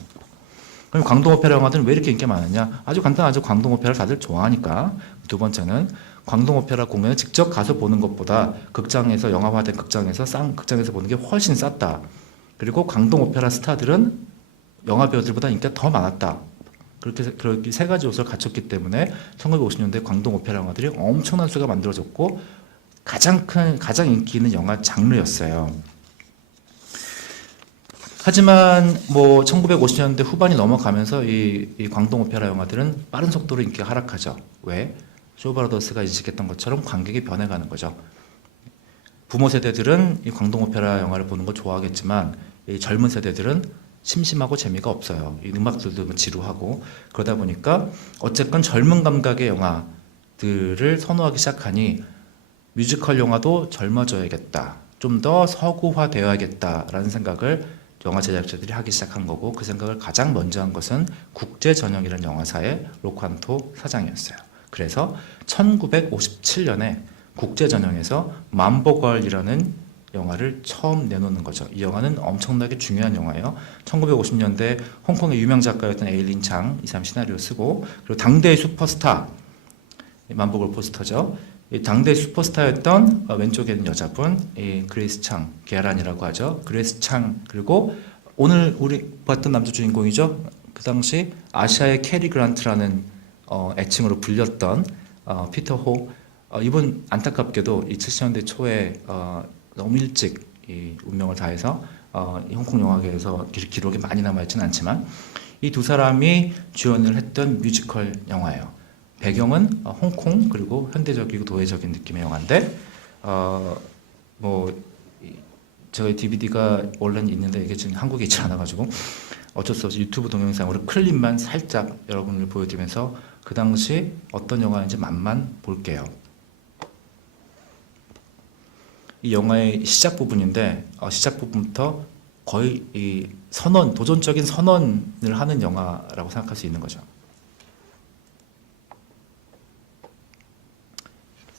그럼 광동 오페라 영화들은 왜 이렇게 인기가 많았냐? 아주 간단하죠. 광동 오페라를 다들 좋아하니까. 두 번째는 광동 오페라 공연을 직접 가서 보는 것보다 극장에서 영화화된 극장에서 극장에서 보는 게 훨씬 쌌다. 그리고 광동 오페라 스타들은 영화 배우들보다 인기가 더 많았다. 그렇게 세 가지 요소를 갖췄기 때문에 1950년대 광동 오페라 영화들이 엄청난 수가 만들어졌고 가장 인기 있는 영화 장르였어요. 하지만 1950년대 후반이 넘어가면서 이 광동 오페라 영화들은 빠른 속도로 인기가 하락하죠. 왜? 쇼브라더스가 인식했던 것처럼 관객이 변해가는 거죠. 부모 세대들은 이 광동 오페라 영화를 보는 걸 좋아하겠지만 이 젊은 세대들은 심심하고 재미가 없어요. 이 음악들도 지루하고 그러다 보니까 어쨌건 젊은 감각의 영화들을 선호하기 시작하니 뮤지컬 영화도 젊어져야겠다. 좀 더 서구화되어야겠다라는 생각을 영화 제작자들이 하기 시작한 거고 그 생각을 가장 먼저 한 것은 국제전형이라는 영화사의 로칸토 사장이었어요. 그래서 1957년에 국제전형에서 만보걸이라는 영화를 처음 내놓는 거죠. 이 영화는 엄청나게 중요한 영화예요. 1950년대 홍콩의 유명 작가였던 에일린 창 이 사람 시나리오 쓰고 그리고 당대의 슈퍼스타 만보걸 포스터죠. 이 당대의 슈퍼스타였던 왼쪽에 있는 여자분 그레이스 창 게란이라고 하죠. 그레이스 창 그리고 오늘 우리 봤던 남자 주인공이죠. 그 당시 아시아의 캐리 그란트라는 애칭으로 불렸던 피터 호 이분 안타깝게도 이 70년대 초에 너무 일찍 이 운명을 다해서 이 홍콩 영화계에서 기록이 많이 남아있지는 않지만 이 두 사람이 주연을 했던 뮤지컬 영화예요. 배경은 홍콩 그리고 현대적이고 도회적인 느낌의 영화인데 저희 DVD가 원래는 있는데 이게 지금 한국에 있지 않아가지고 어쩔 수 없이 유튜브 동영상으로 클립만 살짝 여러분을 보여드리면서 그 당시 어떤 영화인지 맛만 볼게요. 이 영화의 시작 부분인데 시작 부분부터 거의 이 도전적인 선언을 하는 영화라고 생각할 수 있는 거죠.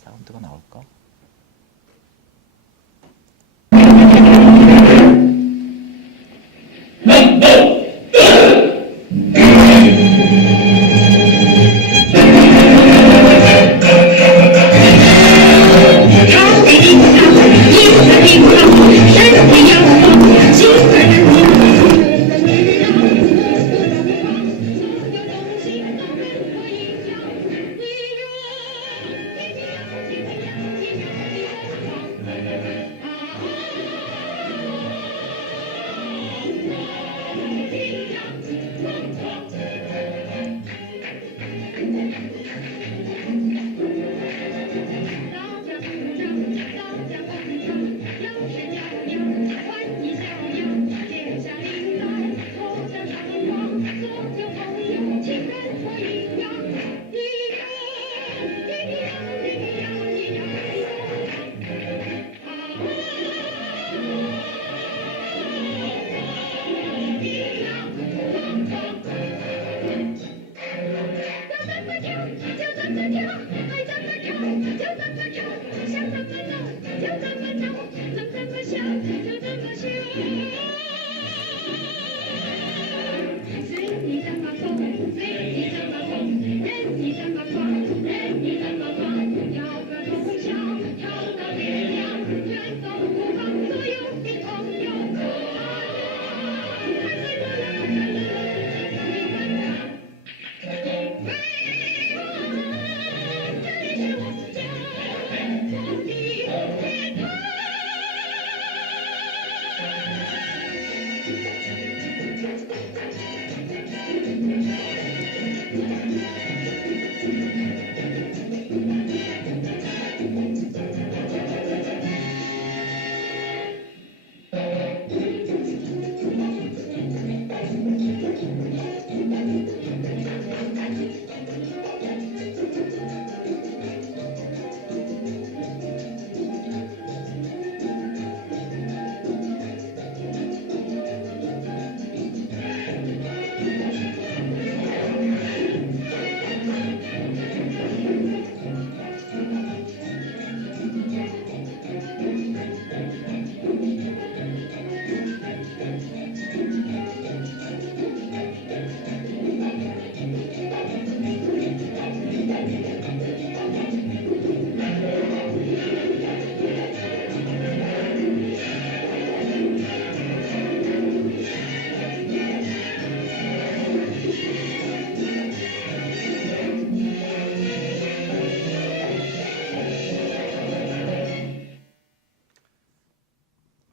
사운드가 나올까?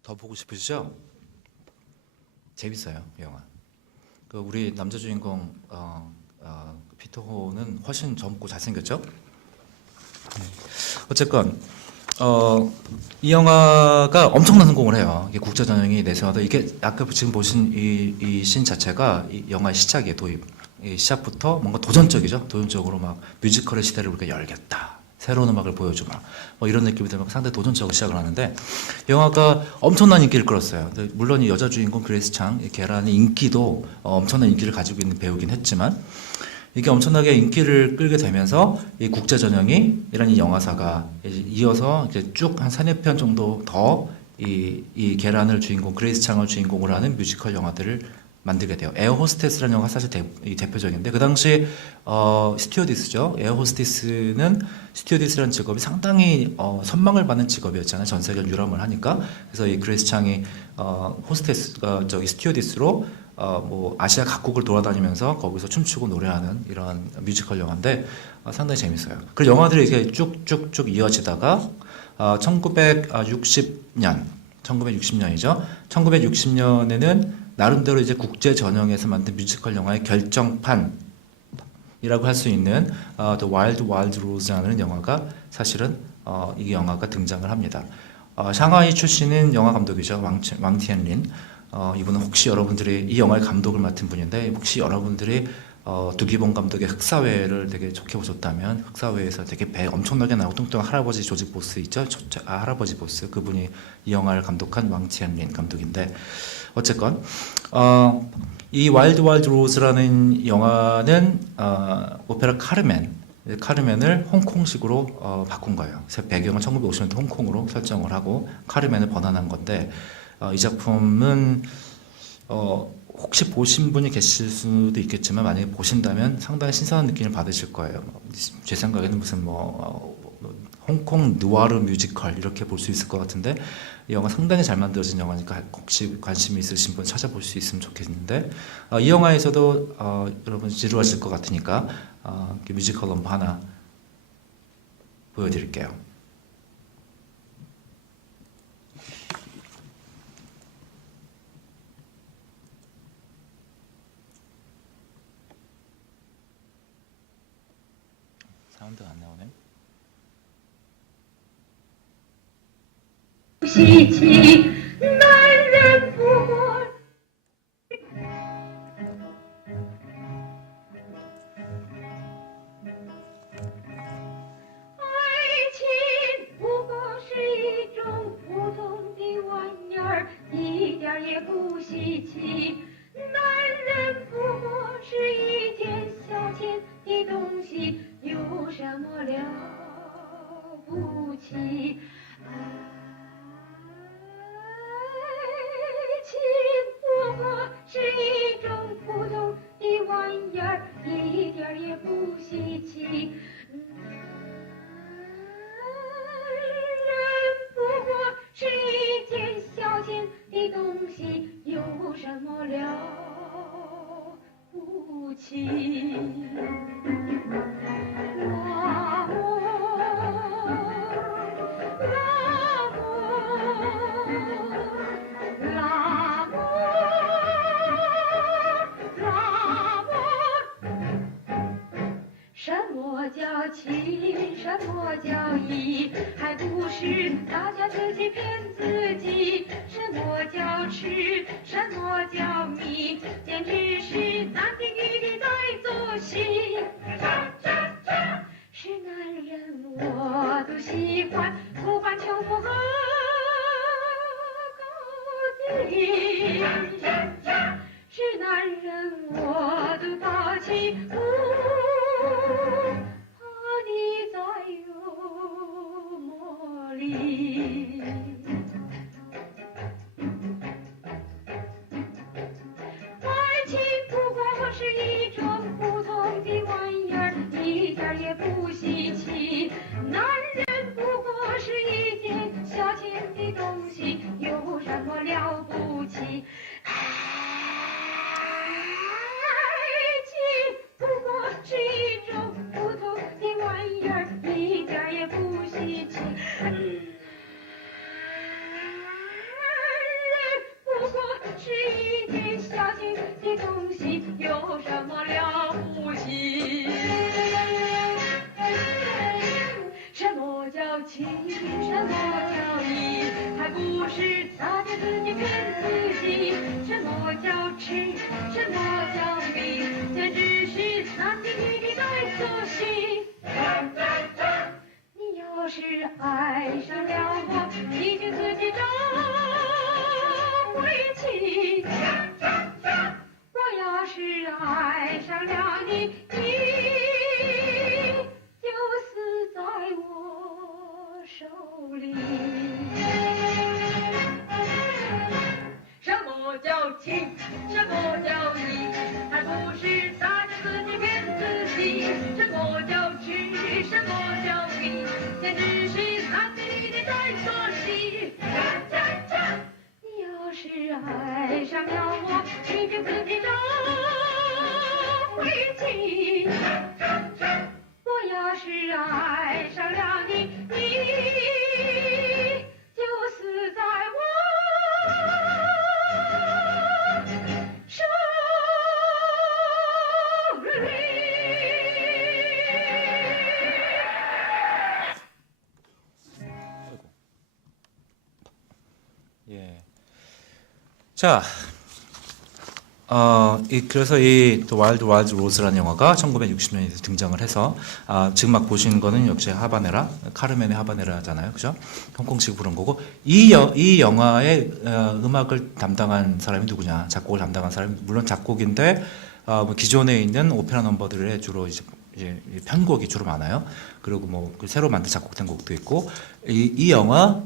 더 보고 싶으시죠? 재밌어요, 이 영화. 그 우리 남자 주인공 피터 호는 훨씬 젊고 잘생겼죠? 어쨌건 이 영화가 엄청난 성공을 해요. 이게 국제 전형이 내세워도 이게 아까 지금 보신 이 씬 자체가 이 영화의 시작이에요. 도입. 이 시작부터 뭔가 도전적이죠. 도전적으로 막 뮤지컬의 시대를 우리가 열겠다. 새로운 음악을 보여주마. 뭐 이런 느낌이 들면 상당히 도전적으로 시작을 하는데 영화가 엄청난 인기를 끌었어요. 물론 이 여자 주인공 그레이스 창, 걔라는 인기도 엄청난 인기를 가지고 있는 배우긴 했지만 이게 엄청나게 인기를 끌게 되면서 이 국제 전형이 이런 이 영화사가 이어서 이제 쭉 한 4~4편 정도 더 이 계란을 주인공 그레이스 창을 주인공으로 하는 뮤지컬 영화들을 만들게 돼요. 에어 호스테스라는 영화가 사실 대표적인데 그 당시 스튜어디스죠. 에어 호스테스는 스튜어디스라는 직업이 상당히 선망을 받는 직업이었잖아요. 전 세계를 유람을 하니까. 그래서 이 그레이스 창이 호스테스가 스튜어디스로 뭐 아시아 각국을 돌아다니면서 거기서 춤추고 노래하는 이런 뮤지컬 영화인데 상당히 재밌어요. 그리고 영화들이 이렇게 쭉쭉쭉 이어지다가 1960년이죠. 1960년에는 나름대로 이제 국제 전형에서 만든 뮤지컬 영화의 결정판이라고 할 수 있는 The Wild Wild Rose라는 영화가 사실은 이 영화가 등장을 합니다. 샹하이 출신인 영화 감독이죠. 왕티엔린. 이분은 혹시 여러분들이 이 영화의 감독을 맡은 분인데 혹시 여러분들이 두기봉 감독의 흑사회를 되게 좋게 보셨다면 흑사회에서 되게 배 엄청나게 나오고 뚱뚱한 할아버지 조직 보스 있죠? 할아버지 보스 그분이 이 영화를 감독한 왕티엔린 감독인데 어쨌건 이 와일드 와일드 로즈라는 영화는 오페라 카르멘을 홍콩식으로 바꾼 거예요. 그래서 배경을 1950년대 홍콩으로 설정을 하고 카르멘을 번안한 건데 이 작품은 혹시 보신 분이 계실 수도 있겠지만 만약에 보신다면 상당히 신선한 느낌을 받으실 거예요. 제 생각에는 무슨 홍콩 느와르 뮤지컬 이렇게 볼 수 있을 것 같은데 이 영화 상당히 잘 만들어진 영화니까 혹시 관심이 있으신 분 찾아볼 수 있으면 좋겠는데 이 영화에서도 여러분 지루하실 것 같으니까 뮤지컬 넘버 하나 보여드릴게요. 사운드가 안 나오네. 시치 나를 보고爱情不过是一种普通的玩意儿，一点儿也不稀奇。男人不过是一件消遣的东西，有什么了不起？爱情不过是一种普通的玩意儿，一点儿也不稀奇。男人不过是一件消遣的东西，有什么了不起？什么叫义？还不是大家自己骗自己。什么叫痴？什么叫迷？简直是男的女的在做戏。是男人我都喜欢，不管穷富和高低。是男人我都打起鼓，怕你再有魔力。爱情不过是一种普通的玩意儿，一点儿也不稀奇。男人不过是一件消遣的东西，有什么了不起？爱情不过是一种普通的玩意儿，一点儿也不稀奇。不过是一件消遣的东西，有什么了不起？什么叫情？什么叫义？还不是大家自己骗自己。什么叫痴？什么叫迷？简直是男的女的在做戏。你要是爱上了我，你就自己找回去。我要是爱上了你，你就死在我手里。什么叫情？什么叫义？还不是大家自己骗自己。什么叫痴？什么叫迷？简直是男的女的在做戏。你要是爱上了我，你就自己找回去。我要是爱上了你，你就死在我手里。예. 자, 그래서 이 또 와일드 와일드 로즈라는 영화가 1960년에 등장을 해서 지금 막 보시는 거는 역시 하바네라, 카르멘의 하바네라잖아요, 그죠? 홍콩식 부른 거고 이 영화의 음악을 담당한 사람이 누구냐? 작곡을 담당한 사람이 물론 작곡인데 뭐 기존에 있는 오페라 넘버들에 주로 이제 편곡이 주로 많아요. 그리고 뭐 새로 만든 작곡된 곡도 있고 이 영화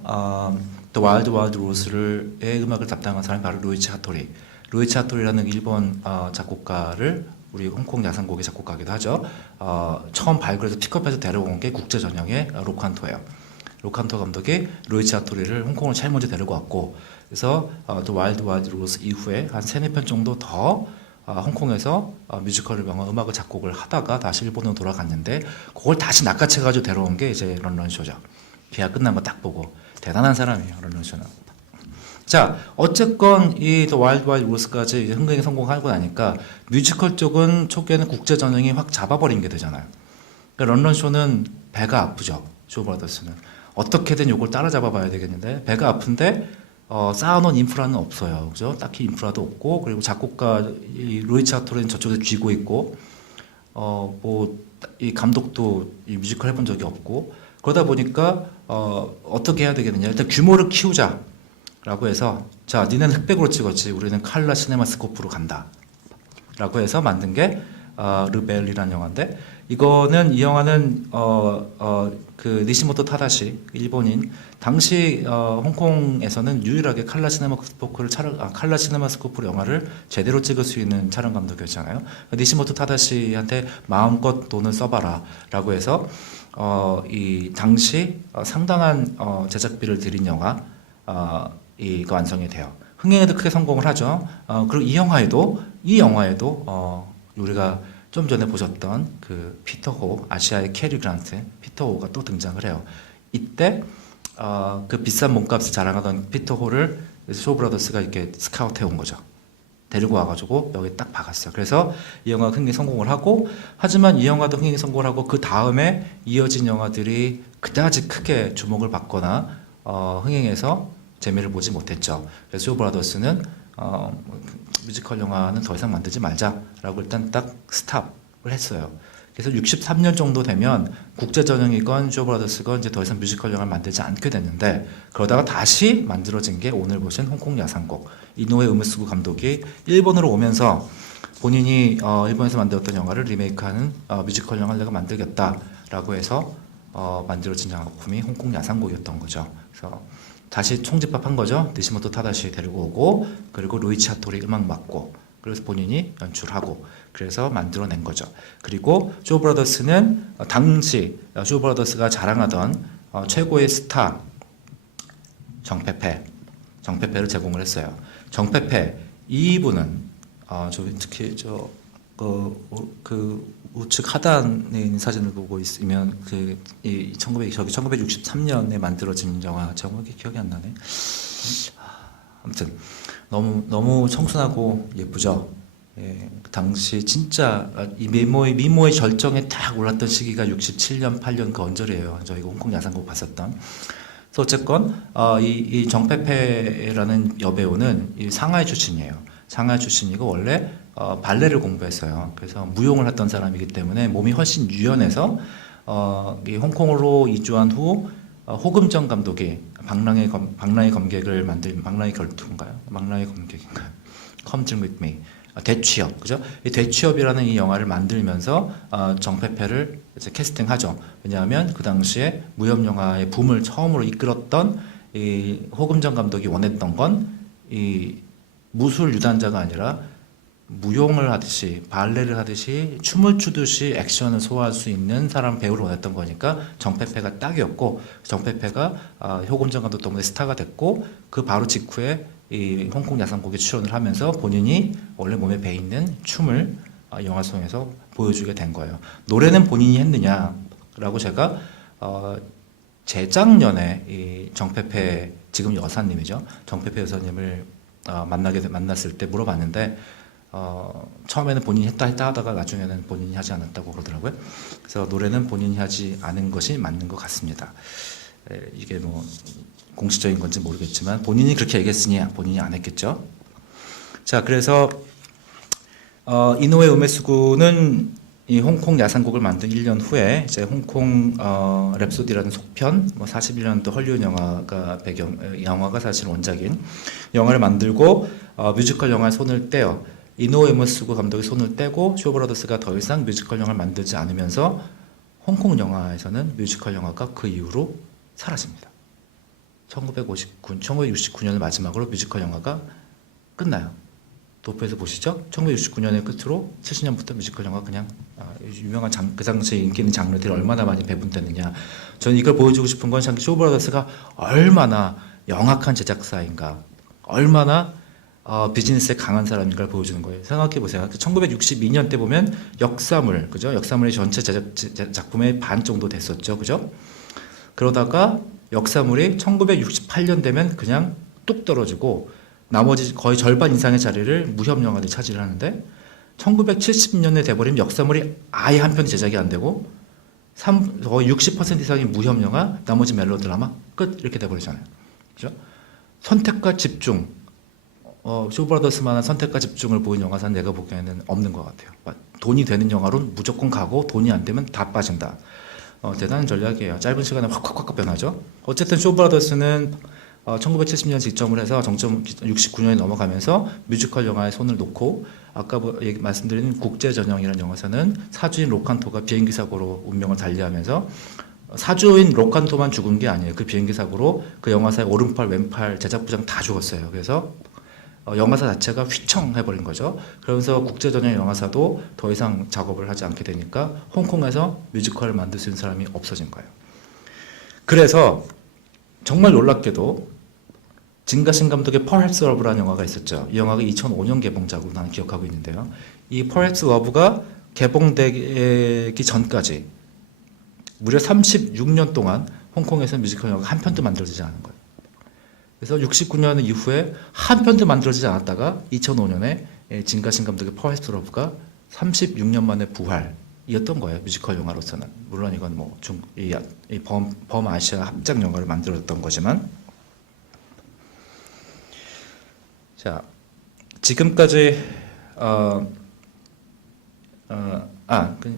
또 와일드 와일드 로즈의 음악을 담당한 사람이 바로 루이치 하토리. 루이치 하토리라는 일본 작곡가를 우리 홍콩 야상곡의 작곡가기도 하죠. 처음 발굴해서 픽업해서 데려온 게 국제 전형의 로칸토예요. 로칸토 감독이 루이치 하토리를 홍콩을 제일 먼저 데리고 왔고 그래서 또 와일드 와일드 로즈 이후에 한 3-4편 정도 더 홍콩에서 뮤지컬을 음악을 작곡을 하다가 다시 일본으로 돌아갔는데 그걸 다시 낚아채가지고 데려온 게 이제 런런쇼죠. 계약 끝난 거 딱 보고 대단한 사람이에요, 런런쇼는. 자, 어쨌건 이 더 와일드 와일드 로스까지 흥행에 성공하고 나니까 뮤지컬 쪽은 초기에는 국제 전형이 확 잡아버린 게 되잖아요. 그러니까 런런쇼는 배가 아프죠. 쇼브라더스는 어떻게든 요걸 따라잡아봐야 되겠는데 배가 아픈데 쌓아놓은 인프라는 없어요. 그죠? 딱히 인프라도 없고, 그리고 작곡가, 이 루이치 하토리는 저쪽에서 쥐고 있고, 이 감독도 이 뮤지컬 해본 적이 없고, 그러다 보니까, 어떻게 해야 되겠느냐. 일단 규모를 키우자. 라고 해서, 자, 니네는 흑백으로 찍었지. 우리는 칼라 시네마스코프로 간다. 라고 해서 만든 게, 르벨이라는 영화인데, 이 영화는, 그, 니시모토 타다시, 일본인, 당시, 홍콩에서는 유일하게 칼라 시네마스코프로 영화를 제대로 찍을 수 있는 촬영 감독이었잖아요. 니시모토 타다시한테 마음껏 돈을 써봐라. 라고 해서, 이, 당시, 상당한, 제작비를 들인 영화, 이거 완성이 돼요. 흥행에도 크게 성공을 하죠. 그리고 이 영화에도, 우리가 좀 전에 보셨던 그 피터호, 아시아의 캐리 그란트, 피터호가 또 등장을 해요. 이때 그 비싼 몸값을 자랑하던 피터호를 쇼브라더스가 이렇게 스카우트 해온 거죠. 데리고 와가지고 여기 딱 박았어요. 그래서 이 영화가 흥행 성공을 하고, 하지만 이 영화도 흥행 성공을 하고 그 다음에 이어진 영화들이 그다지 크게 주목을 받거나 흥행해서 재미를 보지 못했죠. 그래서 쇼 브라더스는 뮤지컬 영화는 더 이상 만들지 말자라고 일단 딱 스탑을 했어요. 그래서 63년 정도 되면 국제 전형이건 쇼 브라더스건 이제 더 이상 뮤지컬 영화를 만들지 않게 됐는데, 그러다가 다시 만들어진 게 오늘 보신 홍콩 야상곡. 이노에 우메스구 감독이 일본으로 오면서 본인이 일본에서 만들었던 영화를 리메이크하는 뮤지컬 영화를 내가 만들겠다라고 해서 만들어진 작품이 홍콩 야상곡이었던 거죠. 그래서 다시 총집합한 거죠. 니시모토 타다시 데리고 오고, 그리고 루이치 하토리 음악 맡고, 그래서 본인이 연출하고, 그래서 만들어낸 거죠. 그리고 쇼 브라더스는 당시 쇼 브라더스가 자랑하던 최고의 스타 정페페를 제공을 했어요. 정페페 이분은 특히 그 우측 하단에 있는 사진을 보고 있으면 1963년에 만들어진 영화 제목이 기억이 안 나네. 아무튼 너무 청순하고 예쁘죠. 예, 그 당시 진짜 이 미모의 절정에 딱 올랐던 시기가 67년, 8년 그 언저리예요. 저희가 홍콩 야상곡 봤었던. 그래서 어쨌건 이 정페페라는 여배우는 이 상하이 출신이에요. 상하이 출신이고 원래 발레를 공부했어요. 그래서 무용을 했던 사람이기 때문에 몸이 훨씬 유연해서 이 홍콩으로 이주한 후 호금정 감독이 방랑의 검객을 만든 방랑의 결투인가요? 방랑의 검객인가요? Come Drink With Me. 대취업, 그죠? 이 대취업이라는 이 영화를 만들면서 정페페를 이제 캐스팅하죠. 왜냐하면 그 당시에 무협 영화의 붐을 처음으로 이끌었던 이 호금정 감독이 원했던 건 이 무술 유단자가 아니라 무용을 하듯이 발레를 하듯이 춤을 추듯이 액션을 소화할 수 있는 사람 배우를 원했던 거니까 정페페가 딱이었고, 정페페가 호금정 감독 덕분에 스타가 됐고, 그 바로 직후에 이 홍콩 야상곡에 출연을 하면서 본인이 원래 몸에 배 있는 춤을 영화 속에서 보여주게 된 거예요. 노래는 본인이 했느냐라고 제가 재작년에 이 정페페, 지금 여사님이죠, 정페페 여사님을 만났을 때 물어봤는데 처음에는 본인이 했다 하다가 나중에는 본인이 하지 않았다고 그러더라고요. 그래서 노래는 본인이 하지 않은 것이 맞는 것 같습니다. 이게 뭐 공식적인 건지 모르겠지만 본인이 그렇게 얘기했으니 본인이 안 했겠죠. 자, 그래서 이노에 우메스구는 이 홍콩 야상곡을 만든 1년 후에 이제 홍콩 랩소디라는 속편, 41년도 헐리우드 영화가 사실 원작인 영화를 만들고 뮤지컬 영화에 손을 떼요. 이노에 우메스구 감독이 손을 떼고 쇼 브라더스가 더 이상 뮤지컬 영화를 만들지 않으면서 홍콩 영화에서는 뮤지컬 영화가 그 이후로 사라집니다. 1969년을 마지막으로 뮤지컬 영화가 끝나요. 도표에서 보시죠. 1969년의 끝으로 70년부터 뮤지컬 영화 그냥 유명한 그 당시에 인기 있는 장르들이 얼마나 많이 배분됐느냐. 저는 이걸 보여주고 싶은 건 쇼 브라더스가 얼마나 영악한 제작사인가, 얼마나 비즈니스에 강한 사람인가를 보여주는 거예요. 생각해 보세요. 1962년 때 보면 역사물, 그죠? 역사물의 전체 작품의 반 정도 됐었죠, 그죠? 그러다가 역사물이 1968년 되면 그냥 뚝 떨어지고 나머지 거의 절반 이상의 자리를 무협 영화들이 차지를 하는데, 1970년에 돼버리면 역사물이 아예 한 편 제작이 안 되고 거의 60% 이상이 무협 영화, 나머지 멜로 드라마 끝, 이렇게 돼버리잖아요. 그죠? 선택과 집중, 쇼 브라더스만한 선택과 집중을 보인 영화사는 내가 보기에는 없는 것 같아요. 돈이 되는 영화로 무조건 가고 돈이 안 되면 다 빠진다. 대단한 전략이에요. 짧은 시간에 확 변하죠. 어쨌든 쇼 브라더스는 1970년 직점을 해서 정점 69년이 넘어가면서 뮤지컬 영화에 손을 놓고, 아까 말씀드린 국제 전형이라는 영화사는 사주인 로칸토가 비행기 사고로 운명을 달리하면서, 사주인 로칸토만 죽은 게 아니에요. 그 비행기 사고로 그 영화사의 오른팔 왼팔 제작부장 다 죽었어요. 그래서 영화사 자체가 휘청해버린 거죠. 그러면서 국제 전형 영화사도 더 이상 작업을 하지 않게 되니까 홍콩에서 뮤지컬을 만들 수 있는 사람이 없어진 거예요. 그래서 정말 놀랍게도 진가신 감독의 Perhaps Love라는 영화가 있었죠. 이 영화가 2005년 개봉작으로 나는 기억하고 있는데요. 이 Perhaps Love가 개봉되기 전까지 무려 36년 동안 홍콩에서 뮤지컬 영화가 한 편도 만들어지지 않은 거예요. 그래서 69년 이후에 한 편도 만들어지지 않았다가 2005년에 진가신 감독의 퍼스트 러브가 36년 만에 부활이었던 거예요. 뮤지컬 영화로서는. 물론 이건 뭐 범아시아 합작 영화를 만들었던 거지만, 자 지금까지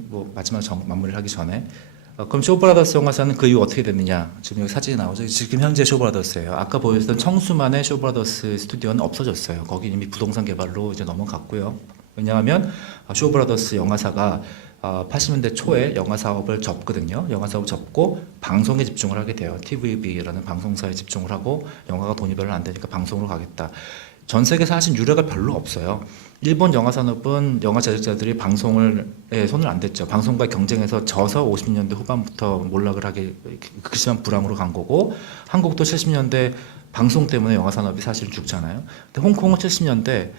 뭐 마지막 마무리를 하기 전에 그럼 쇼브라더스 영화사는 그 이후 어떻게 됐느냐? 지금 여기 사진이 나오죠. 지금 현재 쇼브라더스예요. 아까 보였던 청수만의 쇼브라더스 스튜디오는 없어졌어요. 거기 이미 부동산 개발로 이제 넘어갔고요. 왜냐하면 쇼브라더스 영화사가 80년대 초에 영화 사업을 접거든요. 영화 사업을 접고 방송에 집중을 하게 돼요. TVB라는 방송사에 집중을 하고 영화가 돈이 별로 안 되니까 방송으로 가겠다. 전 세계 사실 유례가 별로 없어요. 일본 영화 산업은 영화 제작자들이 방송에 손을 안 댔죠. 방송과 경쟁에서 져서 50년대 후반부터 몰락을 하게 극심한 불황으로 간 거고, 한국도 70년대 방송 때문에 영화 산업이 사실 죽잖아요. 근데 홍콩은 70년대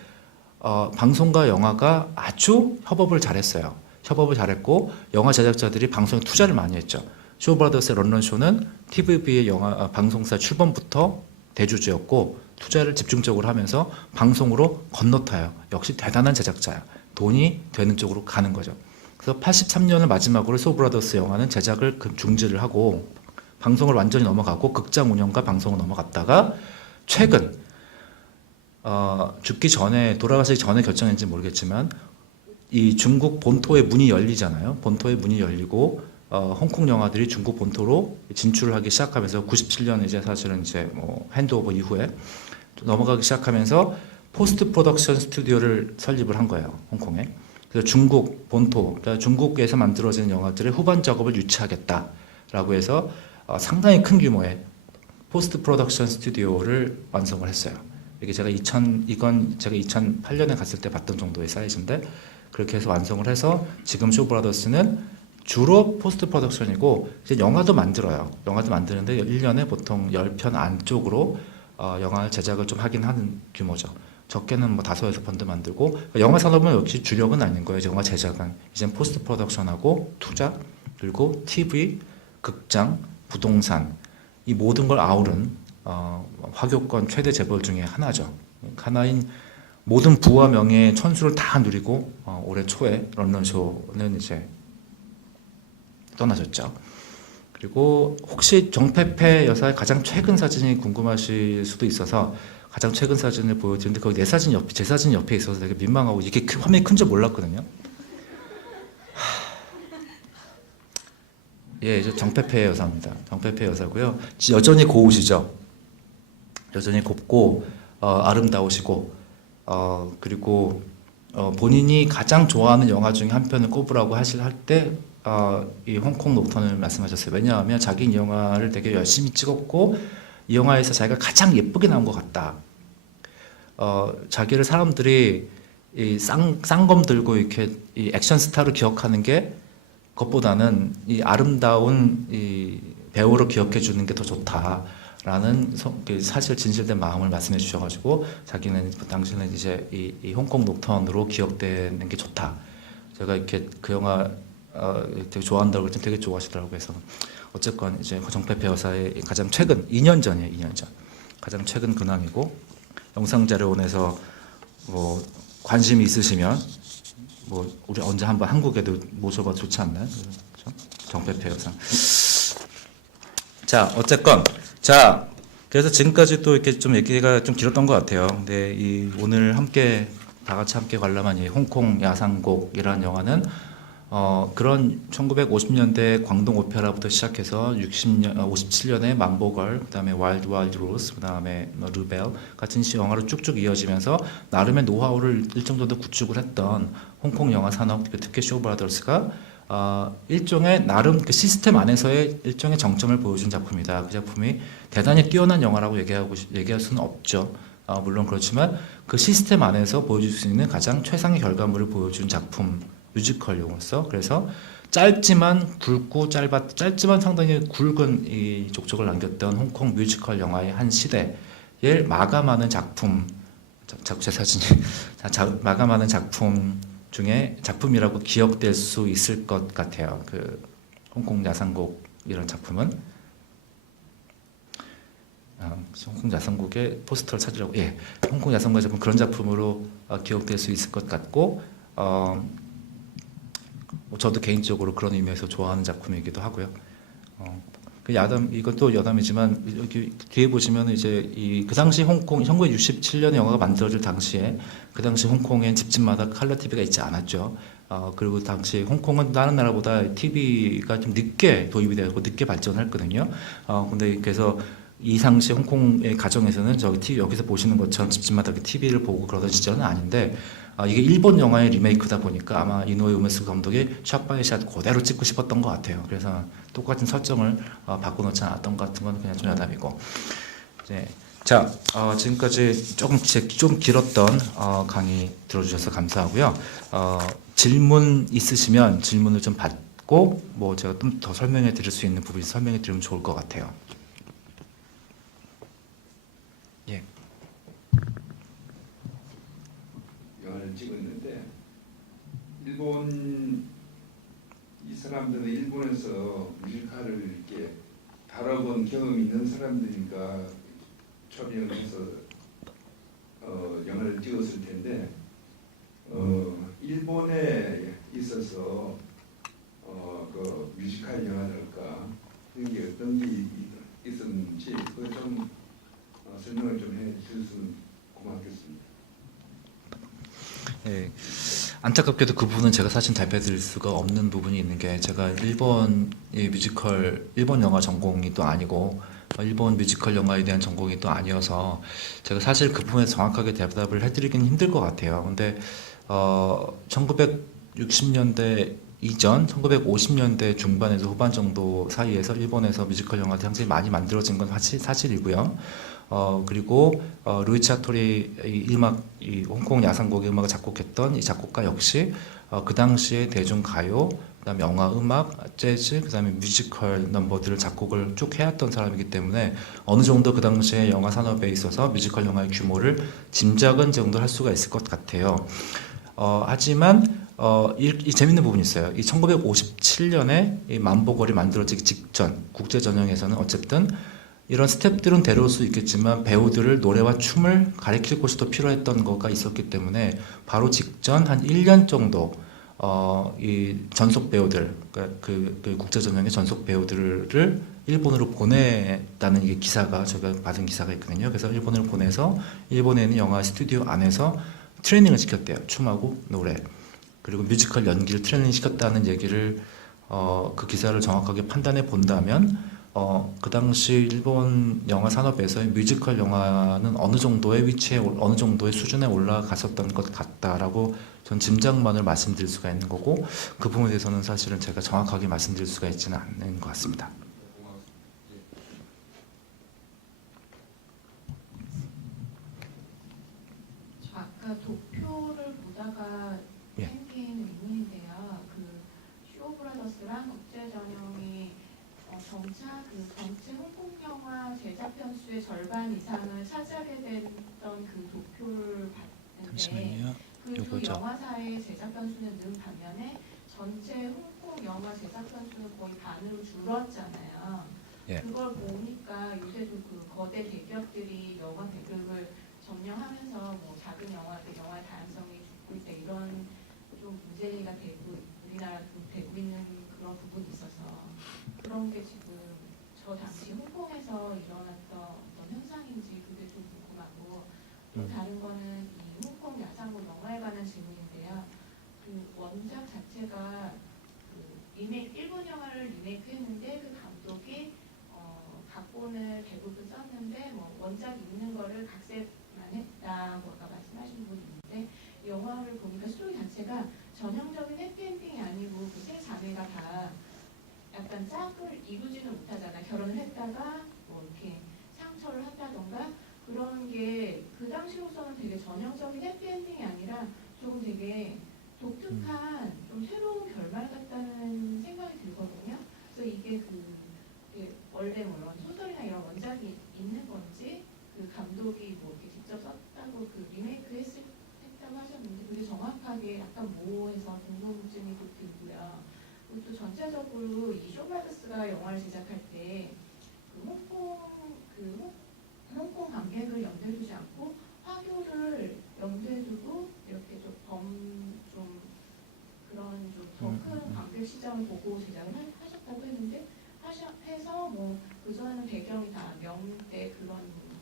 방송과 영화가 아주 협업을 잘했어요. 협업을 잘했고 영화 제작자들이 방송에 투자를 많이 했죠. 쇼브라더스의 런던 쇼는 TVB의 영화 방송사 출범부터 대주주였고 투자를 집중적으로 하면서 방송으로 건너타요. 역시 대단한 제작자야. 돈이 되는 쪽으로 가는 거죠. 그래서 83년을 마지막으로 쇼브라더스 영화는 제작을 중지를 하고 방송을 완전히 넘어가고 극장 운영과 방송을 넘어갔다가 최근 죽기 전에 돌아가시기 전에 결정했는지 모르겠지만 이 중국 본토의 문이 열리잖아요. 본토의 문이 열리고 홍콩 영화들이 중국 본토로 진출을 하기 시작하면서 97년 이제 사실은 이제 뭐 핸드오버 이후에 넘어가기 시작하면서 포스트 프로덕션 스튜디오를 설립을 한 거예요. 홍콩에. 그래서 중국 본토, 그러니까 중국에서 만들어지는 영화들의 후반 작업을 유치하겠다라고 해서 상당히 큰 규모의 포스트 프로덕션 스튜디오를 완성을 했어요. 이게 이건 제가 2008년에 갔을 때 봤던 정도의 사이즈인데 그렇게 해서 완성을 해서 지금 쇼브라더스는 주로 포스트 프로덕션이고 이제 영화도 만들어요. 영화도 만드는데 1년에 보통 10편 안쪽으로 영화 제작을 좀 하긴 하는 규모죠. 적게는 뭐 5-6편도 만들고 영화 산업은 역시 주력은 아닌 거예요. 영화 제작은 이제 포스트 프로덕션하고 투자 그리고 TV, 극장, 부동산 이 모든 걸 아우른 화교권 최대 재벌 중에 하나죠. 하나인 모든 부와 명예의 천수를 다 누리고 올해 초에 런던 쇼는 이제 떠나셨죠. 그리고 혹시 정페페 여사의 가장 최근 사진이 궁금하실 수도 있어서 가장 최근 사진을 보여드리는데 거기 제 사진 옆에 있어서 되게 민망하고 이게 화면이 큰 줄 몰랐거든요. 예, 저 정페페 여사입니다. 정페페 여사고요. 여전히 고우시죠. 여전히 곱고 아름다우시고 그리고 본인이 가장 좋아하는 영화 중에 한 편을 꼽으라고 할 때 이 홍콩 녹턴을 말씀하셨어요. 왜냐하면 자기 이 영화를 되게 열심히 찍었고 이 영화에서 자기가 가장 예쁘게 나온 것 같다. 자기를 사람들이 이 쌍검 들고 이렇게 이 액션 스타로 기억하는 게 것보다는 이 아름다운 이 배우로 기억해 주는 게 더 좋다라는 사실 진실된 마음을 말씀해 주셔가지고 당신은 이제 이 홍콩 녹턴으로 기억되는 게 좋다. 제가 이렇게 그 영화 되게 좋아한다고 그랬더니 되게 좋아하시더라고요. 그래서 어쨌건 이제 정페페 여사의 가장 최근 2년 전이에요. 2년 전 가장 최근 근황이고 영상자료원에서 뭐 관심이 있으시면 뭐 우리 언제 한번 한국에도 모셔봐도 좋지 않나요? 그렇죠? 정페페 여사. 자 어쨌건 그래서 지금까지 또 이렇게 좀 얘기가 좀 길었던 것 같아요. 근데 오늘 다 같이 함께 관람한 이 홍콩 야상곡이라는 영화는 그런 1950년대 광동 오페라부터 시작해서 57년에 만보걸, 그다음에 와일드 와일드 로스, 그다음에 르벨 같은 영화로 쭉쭉 이어지면서 나름의 노하우를 일정 정도 구축을 했던 홍콩 영화 산업, 특히 쇼브라더스가 일종의 나름 그 시스템 안에서의 일종의 정점을 보여준 작품이다. 그 작품이 대단히 뛰어난 영화라고 얘기할 수는 없죠. 물론 그렇지만 그 시스템 안에서 보여줄 수 있는 가장 최상의 결과물을 보여준 작품. 뮤지컬 용어서 그래서 짧지만 상당히 굵은 이 족적을 남겼던 홍콩 뮤지컬 영화의 한 시대를 마감하는 작품, 제 사진이 마감하는 작품 중에 작품이라고 기억될 수 있을 것 같아요. 그 홍콩 야상곡 이런 작품은 홍콩 야성국의 포스터를 찾으라고. 예, 홍콩 야성국의 작품 그런 작품으로 기억될 수 있을 것 같고, 뭐 저도 개인적으로 그런 의미에서 좋아하는 작품이기도 하고요. 그 야담 이것도 여담이지만 여기 뒤에 보시면 이제 그 당시 홍콩 1967년에 영화가 만들어질 당시에 그 당시 홍콩엔 집집마다 컬러 TV가 있지 않았죠. 그리고 당시 홍콩은 다른 나라보다 TV가 좀 늦게 도입이 되고 늦게 발전했거든요. 근데 그래서 이 당시 홍콩의 가정에서는 저기 TV 여기서 보시는 것처럼 집집마다 TV를 보고 그러던 시절은 아닌데 이게 일본 영화의 리메이크다 보니까 아마 이노ue 우메스 감독이 샷 바이 샷 그대로 찍고 싶었던 것 같아요. 그래서 똑같은 설정을 바꿔놓지 않았던 것 같은 건 그냥 좀 여담이고. 네. 자, 지금까지 좀 길었던 강의 들어주셔서 감사하고요. 질문 있으시면 질문을 좀 받고 뭐 제가 좀 더 설명해 드릴 수 있는 부분이 설명해 드리면 좋을 것 같아요. 예. 영화를 찍었는데 일본 이 사람들은 일본에서 뮤지컬을 이렇게 다뤄본 경험이 있는 사람들이니까 촬영해서 영화를 찍었을 텐데 일본에 있어서 그 뮤지컬 영화랄까 그런 게 어떤 게 있었는지 그걸 좀 설명을 좀 해주셨으면 고맙겠습니다. 예, 안타깝게도 그 부분은 제가 사실 답해드릴 수가 없는 부분이 있는 게 제가 일본 영화 전공이 또 아니고 일본 뮤지컬 영화에 대한 전공이 또 아니어서 제가 사실 그 부분에 정확하게 대답을 해드리기는 힘들 것 같아요. 근데 1960년대 이전 1950년대 중반에서 후반 정도 사이에서 일본에서 뮤지컬 영화들이 상당히 많이 만들어진 건 사실이고요. 그리고 루이치 하토리 이 홍콩 야상곡의 음악을 작곡했던 이 작곡가 역시 그 당시에 대중가요, 그다음에 영화 음악, 재즈, 그다음에 뮤지컬 넘버들을 작곡을 쭉 해왔던 사람이기 때문에 어느 정도 그 당시에 영화 산업에 있어서 뮤지컬 영화의 규모를 짐작은 정도 할 수가 있을 것 같아요. 하지만 이 재밌는 부분이 있어요. 이 1957년에 이 만보걸이 만들어지기 직전 국제 전형에서는 어쨌든 이런 스텝들은 데려올 수 있겠지만 배우들을 노래와 춤을 가르칠 곳이 더 필요했던 거가 있었기 때문에 바로 직전 한 1년 정도 이 전속 배우들 그 국제 전형의 전속 배우들을 일본으로 보냈다는 이게 기사가 제가 받은 기사가 있거든요. 그래서 일본으로 보내서 일본에 있는 영화 스튜디오 안에서 트레이닝을 시켰대요. 춤하고 노래 그리고 뮤지컬 연기를 트레이닝 시켰다는 얘기를 그 기사를 정확하게 판단해 본다면 그 당시 일본 영화 산업에서의 뮤지컬 영화는 어느 정도의 위치에 어느 정도의 수준에 올라갔었던 것 같다라고 전 짐작만을 말씀드릴 수가 있는 거고 그 부분에 대해서는 사실은 제가 정확하게 말씀드릴 수가 있지는 않는 것 같습니다. 저 아까 도표를 보다가 예. 생긴 의문인데요. 그 쇼브라더스랑 국제전형이 점차 그 전체 홍콩 영화 제작 편수의 절반 이상을 차지하게 됐던 그 도표를 봤는데 그 두 요거죠. 영화사의 제작 편수는 는 반면에 전체 홍콩 영화 제작 편수는 거의 반으로 줄었잖아요. 예. 그걸 보니까 요새도 그 거대 대기업들이 영화 배급을 점령하면서 뭐 작은 영화의 다양성이 죽고 있다 이런 좀 문제가 되고 우리나라도 되고 있는 그런 부분이 있어서 그런 게 지금 저 당시 홍콩에서 일어났던 어떤 현상인지 그게 좀 궁금하고 또 다른 거는 이 홍콩 야상곡 영화에 관한 질문인데요. 그 원작 자체가 그 일본 영화를 리메이크했는데 그 감독이 각본을 대부분 썼는데 뭐 원작 있는 거를 각색만 했다고 아까 말씀하신 분이 있는데 영화를 보니까 스토리 자체가 전형적인 해피엔딩이 아니고 그 세 자매가 다 약간 짝을 이루지는 못하잖아. 결혼을 했다가 뭐 이렇게 상처를 한다던가 그런 게 그 당시로서는 되게 전형적인 해피엔딩이 아니라 조금 되게 독특한 좀 새로운 결말 같다는 생각이 들거든요. 그래서 이게 원래 물론 소설이나 이런 원작이 있는 건지 그 감독이 뭐 이렇게 직접 썼다고 그 리메이크 했다고 하셨는데 그게 정확하게 약간 모호해서 궁금증이 또 들고요. 그리고 또 전체적으로 이 쇼브라더스가 영화를 제작할 때 그 홍콩 시점을 보고 제작을 하셨다고 했는데 해서 뭐 그전에는 배경이 다 명대 그런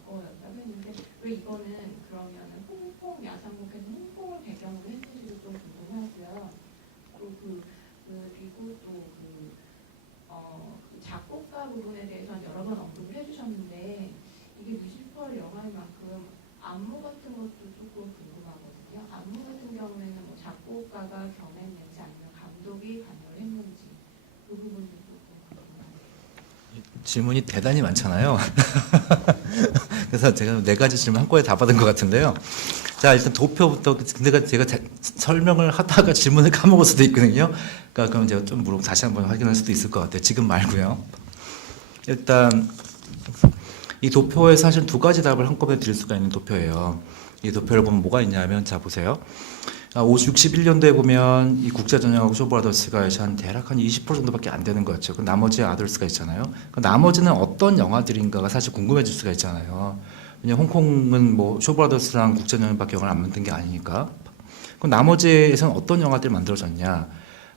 거였다고 했는데 왜 이거는 그러면은 홍콩 야상곡에서 홍콩을 배경으로 했는지도 좀 궁금하고요. 그리고 그 작곡가 부분에 대해서는 여러 번 언급을 해주셨는데 이게 뮤지컬 영화인 만큼 안무 같은 것도 조금 궁금하거든요. 안무 같은 경우에는 뭐 작곡가가 겸했는지 아니면 감독이 관여를 했는지 그 부분도 조금 궁금합니다. 질문이 대단히 많잖아요. 그래서 제가 4가지 질문 한꺼번에 다 받은 것 같은데요. 자, 일단 도표부터, 근데 제가 설명을 하다가 질문을 까먹을 수도 있거든요. 그러니까 그럼 제가 좀 다시 한번 확인할 수도 있을 것 같아요. 지금 말고요. 일단 이 도표에 사실 2가지 답을 한꺼번에 드릴 수가 있는 도표예요. 이 도표를 보면 뭐가 있냐면, 자 보세요. 61년도에 보면 이 국제전형하고 쇼브라더스가 대략 한 20% 정도밖에 안 되는 거였죠. 그 나머지 아더스가 있잖아요. 그 나머지는 어떤 영화들인가가 사실 궁금해질 수가 있잖아요. 왜냐면 홍콩은 뭐 쇼브라더스랑 국제전형밖에 영화를 안 만든 게 아니니까. 그럼 나머지에서는 어떤 영화들이 만들어졌냐?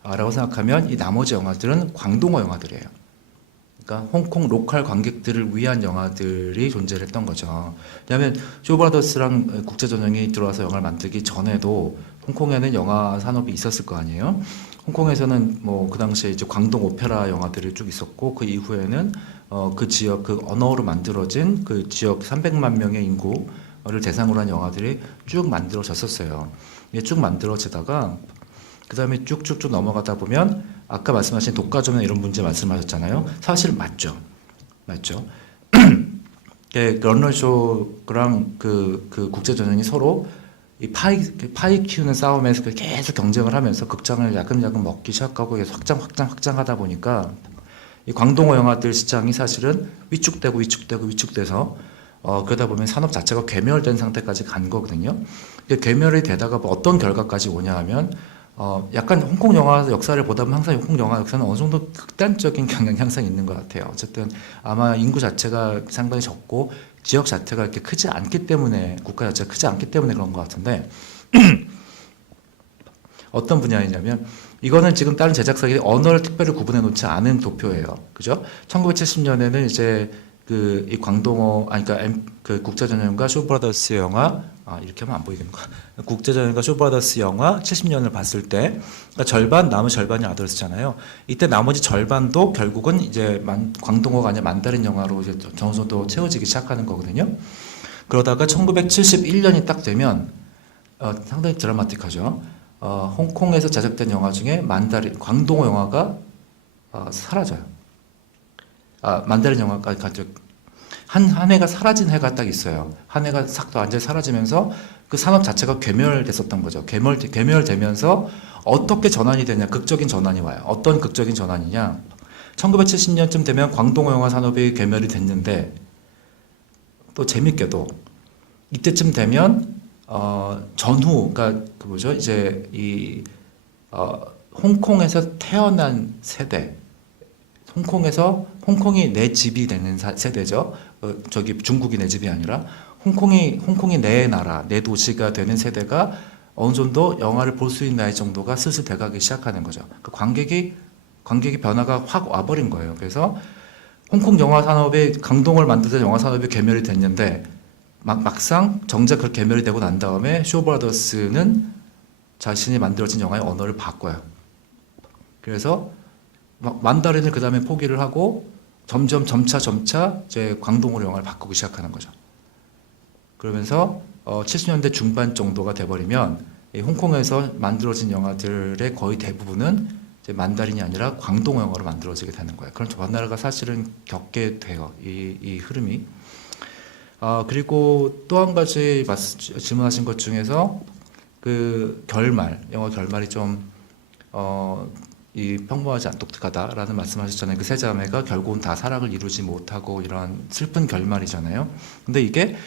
라고 생각하면 이 나머지 영화들은 광동어 영화들이에요. 그러니까 홍콩 로컬 관객들을 위한 영화들이 존재를 했던 거죠. 왜냐하면 쇼브라더스랑 국제전형이 들어와서 영화를 만들기 전에도 홍콩에는 영화 산업이 있었을 거 아니에요. 홍콩에서는 뭐 그 당시에 이제 광동 오페라 영화들이 쭉 있었고 그 이후에는 그 지역 그 언어로 만들어진 그 지역 300만 명의 인구를 대상으로 한 영화들이 쭉 만들어졌었어요. 이게 쭉 만들어지다가 그 다음에 쭉쭉쭉 넘어가다 보면 아까 말씀하신 독과점이나 이런 문제 말씀하셨잖아요. 사실 맞죠. 런던쇼랑 그 국제전형이 서로 이 파이 키우는 싸움에서 계속 경쟁을 하면서 극장을 야금야금 먹기 시작하고 계속 확장하다 보니까 이 광동어 영화들 시장이 사실은 위축돼서 그러다 보면 산업 자체가 괴멸된 상태까지 간 거거든요. 괴멸이 되다가 뭐 어떤 결과까지 오냐 하면 약간 홍콩 영화 역사를 보다 보면 항상 홍콩 영화 역사는 어느 정도 극단적인 경향이 항상 있는 것 같아요. 어쨌든 아마 인구 자체가 상당히 적고 지역 자체가 이렇게 크지 않기 때문에 국가 자체가 크지 않기 때문에 그런 것 같은데 어떤 분야이냐면 이거는 지금 다른 제작사들이 언어를 특별히 구분해 놓지 않은 도표예요. 그죠? 1970년에는 이제 이 광동어 그러니까 그 국제전형과 쇼브라더스 영화 이렇게 하면 안 보이겠는가? 국제전형과 쇼브라더스 영화 70년을 봤을 때 그러니까 절반 남은 절반이 아더스잖아요. 이때 나머지 절반도 결국은 이제 광동어가 아니라 만다린 영화로 이제 어느 정도 채워지기 시작하는 거거든요. 그러다가 1971년이 딱 되면 상당히 드라마틱하죠. 홍콩에서 제작된 영화 중에 광동어 영화가 사라져요. 만다린 영화가 한 해가 사라진 해가 딱 있어요. 한 해가 싹 완전히 사라지면서 그 산업 자체가 괴멸됐었던 거죠. 괴멸되면서 어떻게 전환이 되냐, 극적인 전환이 와요. 어떤 극적인 전환이냐? 1970년쯤 되면 광동어 영화 산업이 괴멸이 됐는데 또 재밌게도 이때쯤 되면 전후, 그러니까 이제 홍콩에서 태어난 세대, 홍콩이 내 집이 되는 세대죠. 중국이 내 집이 아니라 홍콩이 내 나라, 내 도시가 되는 세대가 어느 정도 영화를 볼 수 있는 나이 정도가 슬슬 돼가기 시작하는 거죠. 그 관객이 변화가 확 와버린 거예요. 그래서 홍콩 영화 산업이 강동을 만들던 영화 산업이 괴멸이 됐는데 막상 정작 그렇게 괴멸이 되고 난 다음에 쇼브라더스는 자신이 만들어진 영화의 언어를 바꿔요. 그래서 만다린을 그 다음에 포기를 하고 점차 이제 광동어로 영화를 바꾸기 시작하는 거죠. 그러면서 70년대 중반 정도가 돼버리면 이 홍콩에서 만들어진 영화들의 거의 대부분은 이제 만다린이 아니라 광동어 영화로 만들어지게 되는 거예요. 그런 변화가 사실은 겪게 돼요. 이 흐름이. 그리고 또 한 가지 질문하신 것 중에서 그 영화 결말이 좀 평범하지 않고 독특하다라는 말씀하셨잖아요. 그 세 자매가 결국은 다 사랑을 이루지 못하고 이런 슬픈 결말이잖아요. 근데 이게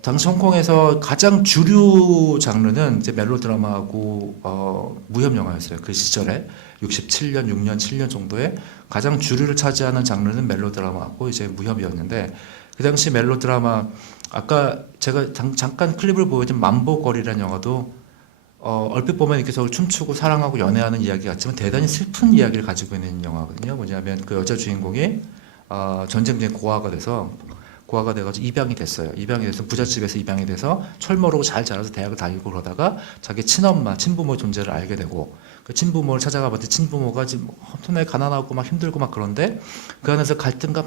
당시 홍콩에서 가장 주류 장르는 이제 멜로드라마하고 무협 영화였어요. 그 시절에 67년, 6년, 7년 정도에 가장 주류를 차지하는 장르는 멜로드라마하고 이제 무협이었는데 그 당시 멜로드라마 아까 제가 잠깐 클립을 보여준 만보거리라는 영화도 얼핏 보면 이렇게 서로 춤추고 사랑하고 연애하는 이야기 같지만 대단히 슬픈 이야기를 가지고 있는 영화거든요. 뭐냐면 그 여자 주인공이 전쟁 중에 고아가 돼가지고 입양이 됐어요. 입양이 돼서 부잣집에서 입양이 돼서 철모르고 잘 자라서 대학을 다니고 그러다가 자기 친엄마, 친부모 존재를 알게 되고 그 친부모를 찾아가 봤더니 친부모가 지금 엄청나게 가난하고 막 힘들고 막 그런데 그 안에서 갈등과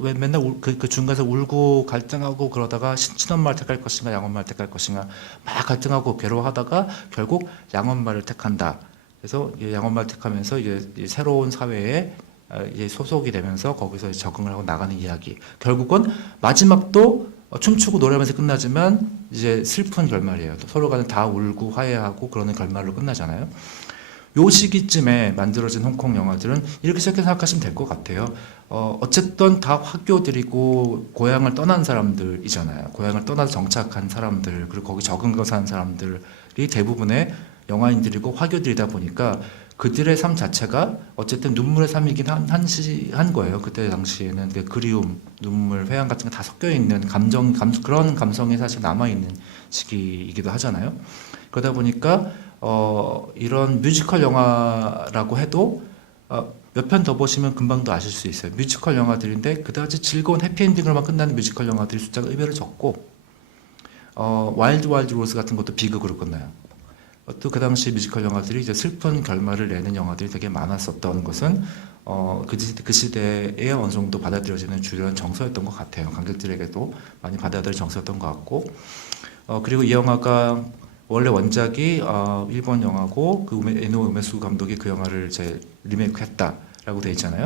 왜 맨날 그 중간에서 울고 갈등하고 그러다가 친엄마를 택할 것인가 양엄마를 택할 것인가 막 갈등하고 괴로워하다가 결국 양엄마를 택한다. 그래서 양엄마를 택하면서 이제 새로운 사회에 이제 소속이 되면서 거기서 적응을 하고 나가는 이야기. 결국은 마지막도 춤추고 노래하면서 끝나지만 이제 슬픈 결말이에요. 서로 간에 다 울고 화해하고 그러는 결말로 끝나잖아요. 요 시기쯤에 만들어진 홍콩 영화들은 이렇게 생각하시면 될 것 같아요. 어쨌든 다 화교들이고 고향을 떠난 사람들이잖아요. 고향을 떠나서 정착한 사람들 그리고 거기 적응하고 사는 사람들이 대부분의 영화인들이고 화교들이다 보니까 그들의 삶 자체가 어쨌든 눈물의 삶이긴 한 거예요. 그때 당시에는 그 그리움, 눈물, 회한 같은 게 다 섞여 있는 그런 감성이 사실 남아 있는 시기이기도 하잖아요. 그러다 보니까 이런 뮤지컬 영화라고 해도 몇 편 더 보시면 금방 더 아실 수 있어요. 뮤지컬 영화들인데 그다지 즐거운 해피엔딩으로만 끝나는 뮤지컬 영화들이 숫자가 의외로 적고 와일드 로즈 같은 것도 비극으로 끝나요. 또 그 당시 뮤지컬 영화들이 이제 슬픈 결말을 내는 영화들이 되게 많았었던 것은 그 시대에 어느 정도 받아들여지는 주요한 정서였던 것 같아요. 관객들에게도 많이 받아들일 정서였던 것 같고 그리고 이 영화가 원래 원작이 일본 영화고 그 에노 우메수 감독이 그 영화를 이제 리메이크했다라고 돼 있잖아요.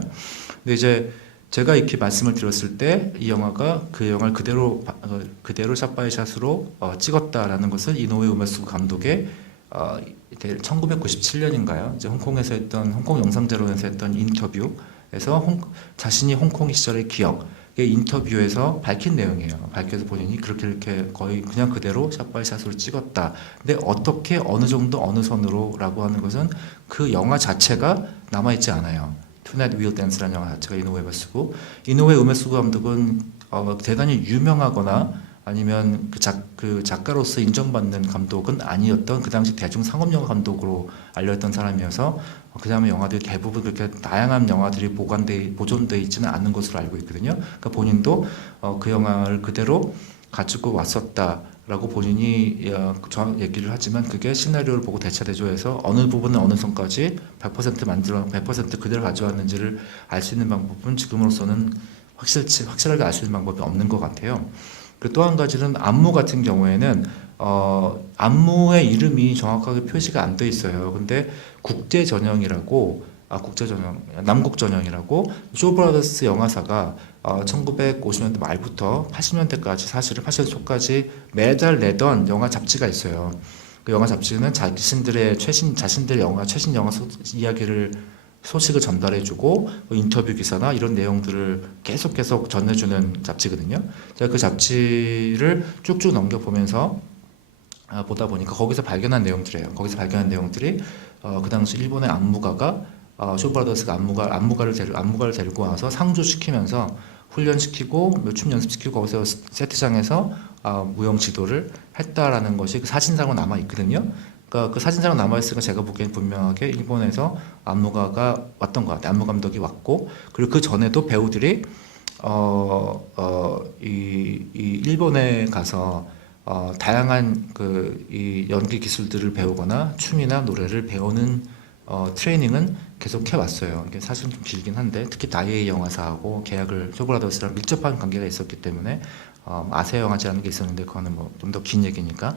근데 이제 제가 이렇게 말씀을 드렸을 때 이 영화가 그 영화를 그대로 샷바이샷으로 찍었다라는 것은 이노우에 우메수 감독의 1997년인가요? 이제 홍콩에서 했던 홍콩 영상제로에서 했던 인터뷰에서 자신이 홍콩 시절의 기억의 인터뷰에서 밝힌 내용이에요. 밝혀서 본인이 이렇게 거의 그냥 그대로 샷바이샷으로 찍었다. 근데 어떻게 어느 정도 어느 선으로라고 하는 것은 그 영화 자체가 남아 있지 않아요. Tonight We'll Dance라는 영화 자체가 이노우에 우메수고 이노우에 우메수 감독은 대단히 유명하거나 아니면 그 작가로서 인정받는 감독은 아니었던 그 당시 대중 상업영화 감독으로 알려졌던 사람이어서 그 다음에 영화들이 대부분 그렇게 다양한 영화들이 보존되어 있지는 않은 것으로 알고 있거든요. 그러니까 본인도 그 영화를 그대로 가지고 왔었다라고 본인이 얘기를 하지만 그게 시나리오를 보고 대차대조해서 어느 부분은 어느 선까지 100% 그대로 가져왔는지를 알 수 있는 방법은 지금으로서는 확실하게 알 수 있는 방법이 없는 것 같아요. 그리고 또 한 가지는 안무 같은 경우에는 안무의 이름이 정확하게 표시가 안 돼 있어요. 근데 남국 전형이라고 쇼 브라더스 영화사가 1950년대 말부터 80년대까지 사실은 80년대 초까지 매달 내던 영화 잡지가 있어요. 그 영화 잡지는 자신들의 최신 영화 이야기를 소식을 전달해주고 인터뷰 기사나 이런 내용들을 계속 전해주는 잡지거든요. 제가 그 잡지를 쭉쭉 넘겨보면서 보다 보니까 거기서 발견한 내용들이에요. 거기서 발견한 내용들이 그 당시 일본의 안무가가 쇼브라더스가 안무가를 데리고 와서 상주시키면서 훈련시키고 춤 연습시키고 거기서 세트장에서 무용 지도를 했다라는 것이 그 사진상으로 남아 있거든요. 그러니까 그 사진상으로 남아있으니까 제가 보기엔 분명하게 일본에서 안무가가 왔던 것 같아요. 안무 감독이 왔고 그리고 그 전에도 배우들이 이 일본에 가서 다양한 이 연기 기술들을 배우거나 춤이나 노래를 배우는 트레이닝은 계속 해왔어요. 이게 사실은 좀 길긴 한데 특히 다이에이 영화사하고 계약을 쇼브라더스랑 밀접한 관계가 있었기 때문에 아세 영화제라는 게 있었는데 그거는 뭐 좀 더 긴 얘기니까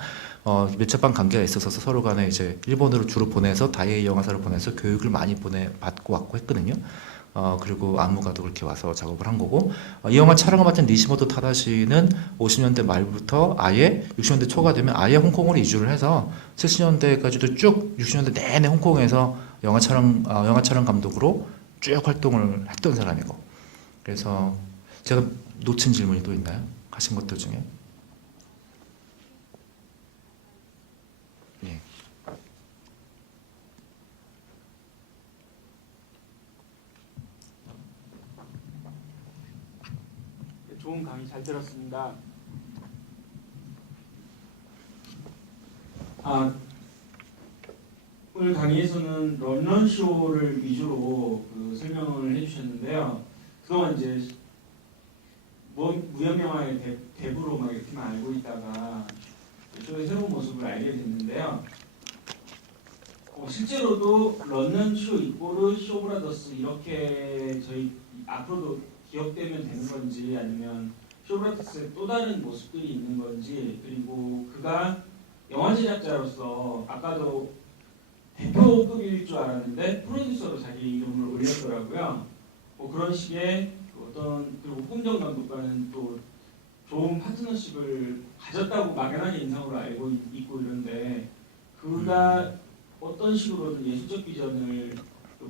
밀접한 관계가 있어서 서로 간에 이제 일본으로 주로 보내서 다이에이 영화사를 보내서 교육을 많이 받고 왔고 했거든요. 그리고 안무가도 그렇게 와서 작업을 한 거고 이 영화 촬영을 맡은 니시모토 타다시는 50년대 말부터 아예 60년대 초가 되면 아예 홍콩으로 이주를 해서 70년대까지도 쭉 60년대 내내 홍콩에서 영화 촬영 감독으로 쭉 활동을 했던 사람이고 그래서 제가 놓친 질문이 또 있나요? 하신 것들 중에? 예. 좋은 강의 잘 들었습니다. 오늘 강의에서는 런런쇼를 위주로 그 설명을 해주셨는데요. 그동안 이제 무협 영화의 대부로 막 이렇게만 알고 있다가 쇼의 새로운 모습을 알게 됐는데요. 실제로도 런런쇼 이꼬르 쇼브라더스 이렇게 저희 앞으로도 기억되면 되는 건지 아니면 쇼브라더스의 또 다른 모습들이 있는 건지 그리고 그가 영화 제작자로서 아까도 대표급일 줄 알았는데 프로듀서로 자기 이름을 올렸더라고요. 뭐 그런 식의 어떤 그리고 홍정 감독과는 또 좋은 파트너십을 가졌다고 막연하게 인상으로 알고 있고 이런데 그가 어떤 식으로든 예술적 비전을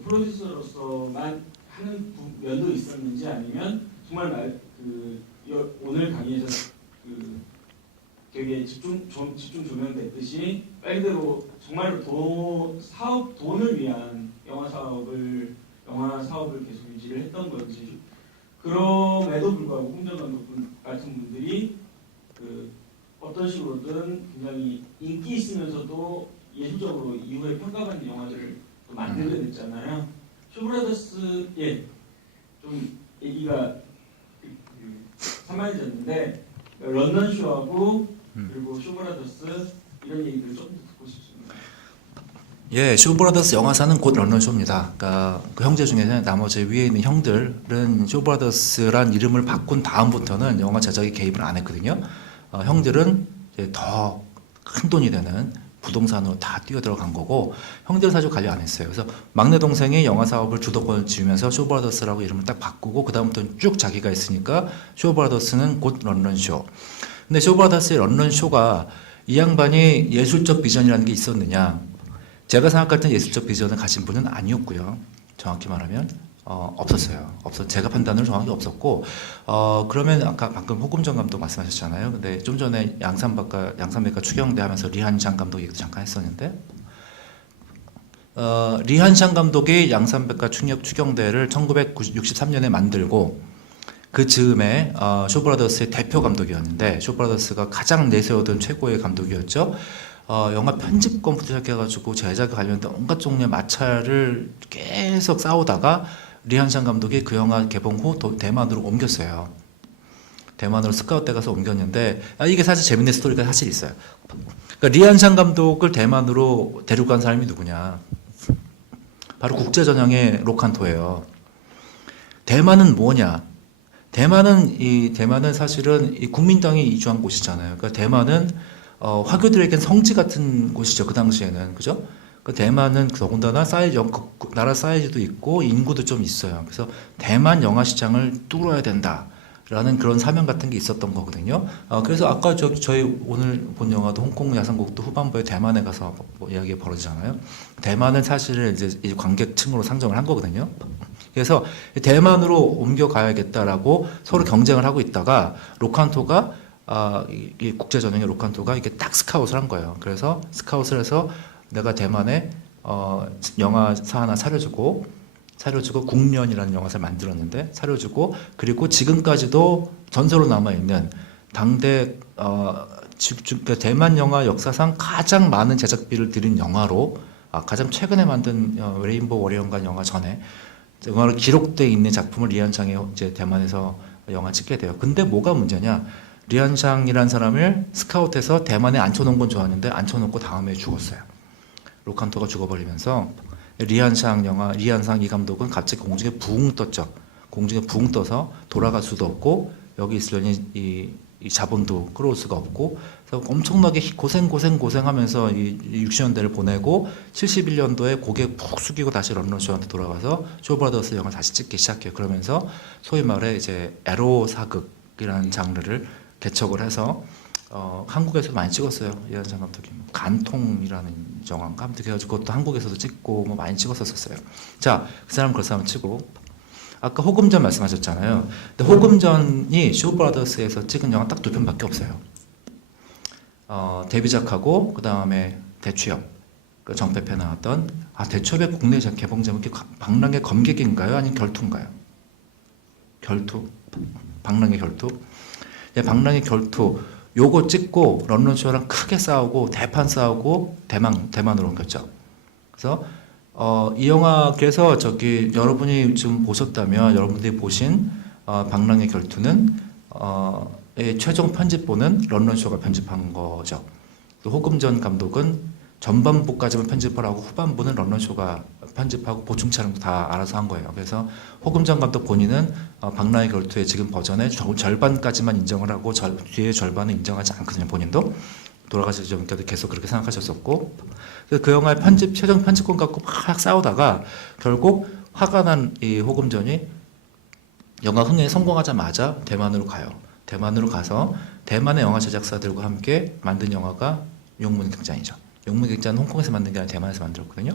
프로듀서로서만 하는 면도 있었는지 아니면 정말 오늘 강의에서 되게 집중 조명됐듯이 빨대로 정말로 돈을 위한 영화 사업을 계속 유지를 했던 건지 그럼에도 불구하고 홍정 감독 같은 분들이 어떤 식으로든 굉장히 인기 있으면서도 예술적으로 이후에 평가받는 영화들을 또 만들게 됐잖아요. 쇼브라더스의 좀 얘기가 산만해졌는데 런던쇼하고 그리고 쇼브라더스 이런 얘기들 조금 더 듣고 싶습니다. 예, 쇼브라더스 영화사는 곧 런던쇼입니다. 그러니까 그 형제 중에는 나머지 위에 있는 형들은 쇼브라더스란 이름을 바꾼 다음부터는 영화 제작에 개입을 안 했거든요. 형들은 이제 더 큰 돈이 되는 부동산으로 다 뛰어들어간 거고 형들은 사실 관리 안 했어요. 그래서 막내 동생이 영화 사업을 주도권을 쥐면서 쇼브라더스라고 이름을 딱 바꾸고 그 다음부터는 쭉 자기가 있으니까 쇼브라더스는 곧 런던쇼. 근데 쇼브라더스의 런던쇼가 이 양반이 예술적 비전이라는 게 있었느냐? 제가 생각할 땐 예술적 비전을 가진 분은 아니었고요. 정확히 말하면 없었어요. 제가 판단으로 정확히 없었고 그러면 아까 방금 호금정 감독 말씀하셨잖아요. 근데 좀 전에 양산백과 추경대 하면서 리한샹 감독 얘기도 잠깐 했었는데 리한샹 감독이 양산백과 추경대를 1963년에 만들고 그 즈음에 쇼브라더스의 대표 감독이었는데 쇼브라더스가 가장 내세우던 최고의 감독이었죠. 영화 편집권부터 시작해가지고 제작에 관련된 온갖 종류의 마찰을 계속 싸우다가 리한샹 감독이 그 영화 개봉 후 대만으로 옮겼어요. 대만으로 스카우트 때 가서 옮겼는데 이게 사실 재밌는 스토리가 사실 있어요. 그러니까 리한샹 감독을 대만으로 데리고 간 사람이 누구냐? 바로 국제전형의 로칸토예요. 대만은 뭐냐? 대만은 사실은 이 국민당이 이주한 곳이잖아요. 그러니까 대만은 화교들에겐 성지 같은 곳이죠. 그 당시에는. 그죠? 그 대만은 더군다나 나라 사이즈도 있고 인구도 좀 있어요. 그래서 대만 영화 시장을 뚫어야 된다라는 그런 사명 같은 게 있었던 거거든요. 그래서 아까 저희 오늘 본 영화도 홍콩 야상곡도 후반부에 대만에 가서 뭐 이야기가 벌어지잖아요. 대만은 사실은 이제 관객층으로 상정을 한 거거든요. 그래서 대만으로 옮겨가야겠다라고 서로 경쟁을 하고 있다가 로칸토가 이 국제전형의 로칸토가 이게 딱 스카웃을 한 거예요. 그래서 스카웃을 해서 내가 대만에 영화사 하나 사려주고 국면이라는 영화사를 만들었는데 사려주고 그리고 지금까지도 전설로 남아있는 당대 그러니까 대만 영화 역사상 가장 많은 제작비를 들인 영화로 가장 최근에 만든 레인보우 워리어인가 영화 전에 영화로 기록되어 있는 작품을 리한샹이 이제 대만에서 영화 찍게 돼요. 근데 뭐가 문제냐? 리한샹이라는 사람을 스카웃해서 대만에 앉혀놓은 건 좋았는데 앉혀놓고 다음에 죽었어요. 로칸토가 죽어버리면서 리한샹 이 감독은 갑자기 공중에 붕 떴죠. 공중에 붕 떠서 돌아갈 수도 없고 여기 있으려니 이 자본도 끌어올 수가 없고 그래서 엄청나게 고생하면서 이 60년대를 보내고 71년도에 고개 푹 숙이고 다시 런던쇼한테 돌아가서 쇼브라더스 영화를 다시 찍기 시작해요. 그러면서 소위 말해 이제 에로 사극이라는 장르를 개척을 해서 한국에서 많이 찍었어요. 리한샹 감독이 간통이라는 영화인가 아무튼 그래가지고 그것도 한국에서도 찍고 뭐 많이 찍었었어요. 자, 그 사람 치고 아까 호금전 말씀하셨잖아요. 근데 호금전이 쇼브라더스에서 찍은 영화 딱 2편밖에 없어요. 데뷔작하고 그 다음에 대취업, 그 정패패 나왔던 대취업의 국내 개봉 제목이 방랑의 검객인가요? 아니면 결투인가요? 결투, 방랑의 결투. 네, 방랑의 결투. 요거 찍고 런던쇼랑 크게 싸우고 대판 싸우고 대만으로 옮겼죠. 그래서 그래서 이 영화께서 여러분이 지금 보셨다면 여러분들이 보신 방랑의 결투는 의 최종 편집본은 런런쇼가 편집한 거죠. 호금전 감독은 전반부까지만 편집을 하고 후반부는 런런쇼가 편집하고 보충 촬영도 다 알아서 한 거예요. 그래서 호금전 감독 본인은 방랑의 결투의 지금 버전의 절반까지만 인정을 하고 뒤에 절반은 인정하지 않거든요. 본인도 돌아가시기 전까지 계속 그렇게 생각하셨었고, 그래서 그 영화의 최종 편집권 갖고 막 싸우다가 결국 화가 난 이 호금전이 영화 흥행에 성공하자마자 대만으로 가요. 대만으로 가서 대만의 영화 제작사들과 함께 만든 영화가 용문객잔이죠. 용문객잔은 홍콩에서 만든 게 아니라 대만에서 만들었거든요.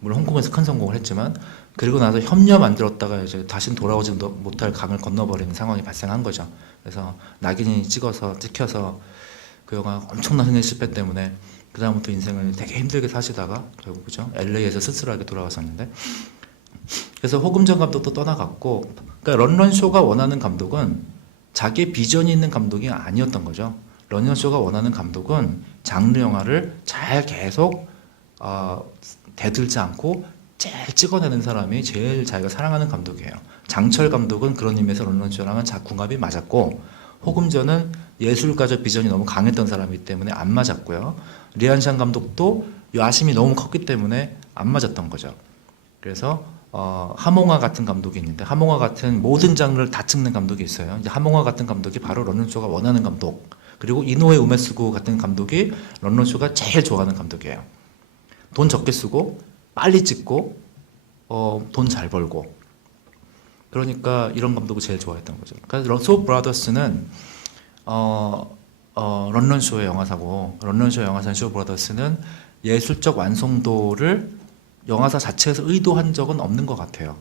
물론 홍콩에서 큰 성공을 했지만, 그리고 나서 협력 만들었다가 이제 다시는 돌아오지 못할 강을 건너버리는 상황이 발생한 거죠. 그래서 낙인이 찍혀서 그 영화 엄청난 흥행 실패 때문에 그 다음부터 인생을 되게 힘들게 사시다가 결국 그죠? LA에서 쓸쓸하게 돌아왔었는데, 그래서 호금전 감독도 떠나갔고, 그러니까 런런쇼가 원하는 감독은 자기 비전이 있는 감독이 아니었던 거죠. 런런쇼가 원하는 감독은 장르 영화를 잘 계속 대들지 않고 제일 찍어내는 사람이 제일 자기가 사랑하는 감독이에요. 장철 감독은 그런 의미에서 런런쇼랑은 궁합이 맞았고, 호금전은 예술가적 비전이 너무 강했던 사람이기 때문에 안 맞았고요. 리안샹 감독도 야심이 너무 컸기 때문에 안 맞았던 거죠. 그래서 하몽아 같은 감독이 있는데, 하몽아 같은 모든 장르를 다 찍는 감독이 있어요. 이제 하몽아 같은 감독이 바로 런런쇼가 원하는 감독. 그리고 이노에 우메스구 같은 감독이 런런쇼가 제일 좋아하는 감독이에요. 돈 적게 쓰고 빨리 찍고 돈 잘 벌고. 그러니까 이런 감독을 제일 좋아했던 거죠. 그러니까 소우 브라더스는 런런쇼의 영화사고, 런런쇼의 영화사인 쇼 브라더스는 예술적 완성도를 영화사 자체에서 의도한 적은 없는 것 같아요.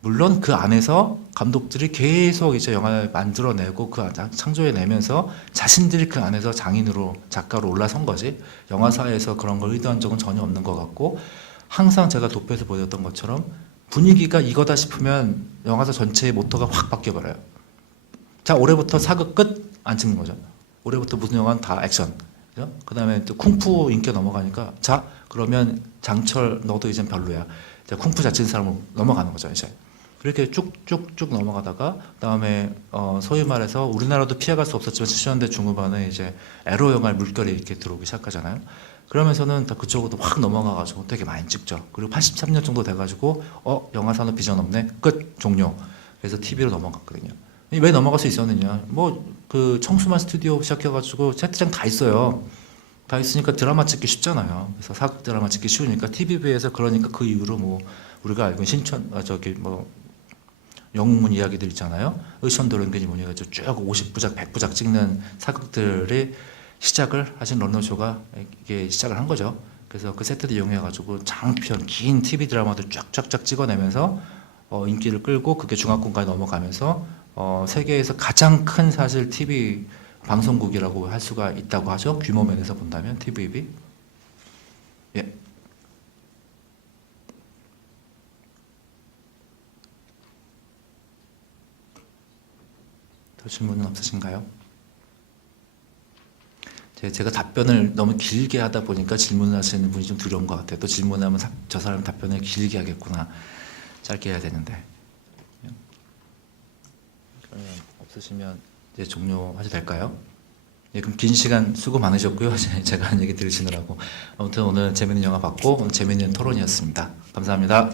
물론 그 안에서 감독들이 계속 이제 영화를 만들어내고 그 창조해내면서 자신들이 그 안에서 장인으로 작가로 올라선 거지, 영화사에서 그런 걸 의도한 적은 전혀 없는 것 같고, 항상 제가 도표에서 보였던 것처럼 분위기가 이거다 싶으면 영화사 전체의 모토가 확 바뀌어버려요. 자, 올해부터 사극 끝 안 찍는 거죠. 올해부터 무슨 영화는 다 액션. 그 다음에 또 쿵푸 인기가 넘어가니까, 자, 그러면 장철 너도 이젠 별로야. 이제 쿵푸 잘 치는 사람으로 넘어가는 거죠, 이제. 그렇게 쭉쭉쭉 넘어가다가, 그다음에 소위 말해서 우리나라도 피해갈 수 없었지만 70년대 중후반에 이제 에로 영화의 물결이 이렇게 들어오기 시작하잖아요. 그러면서는 다 그쪽으로 확 넘어가가지고 되게 많이 찍죠. 그리고 83년 정도 돼가지고 영화사는 비전 없네, 끝, 종료. 그래서 TV로 넘어갔거든요. 왜 넘어갈 수 있었느냐? 그 청수만 스튜디오 시작해가지고 세트장 다 있어요. 다 있으니까 드라마 찍기 쉽잖아요. 그래서 사극 드라마 찍기 쉬우니까 TV부에서, 그러니까 그 이후로 우리가 알고 있는 영웅문 이야기들 있잖아요. 의천도련변이 뭐니 가지고 쭉 50부작, 100부작 찍는 사극들의 시작을 하신 런런쇼가 이게 시작을 한 거죠. 그래서 그 세트를 이용해가지고 장편, 긴 TV 드라마들 쫙쫙쫙 찍어내면서 인기를 끌고, 그게 중화권까지 넘어가면서 세계에서 가장 큰 사실 TV 방송국이라고 할 수가 있다고 하죠. 규모 면에서 본다면 TVB. 예. 더 질문은 없으신가요? 제가 답변을 너무 길게 하다 보니까 질문을 하시는 분이 좀 두려운 것 같아요. 또 질문하면 저 사람 답변을 길게 하겠구나. 짧게 해야 되는데. 그러면 없으시면 이제 종료하셔도 될까요? 예, 그럼 긴 시간 수고 많으셨고요. 제가 한 얘기 들으시느라고. 아무튼 오늘 재밌는 영화 봤고 오늘 재밌는 토론이었습니다. 감사합니다.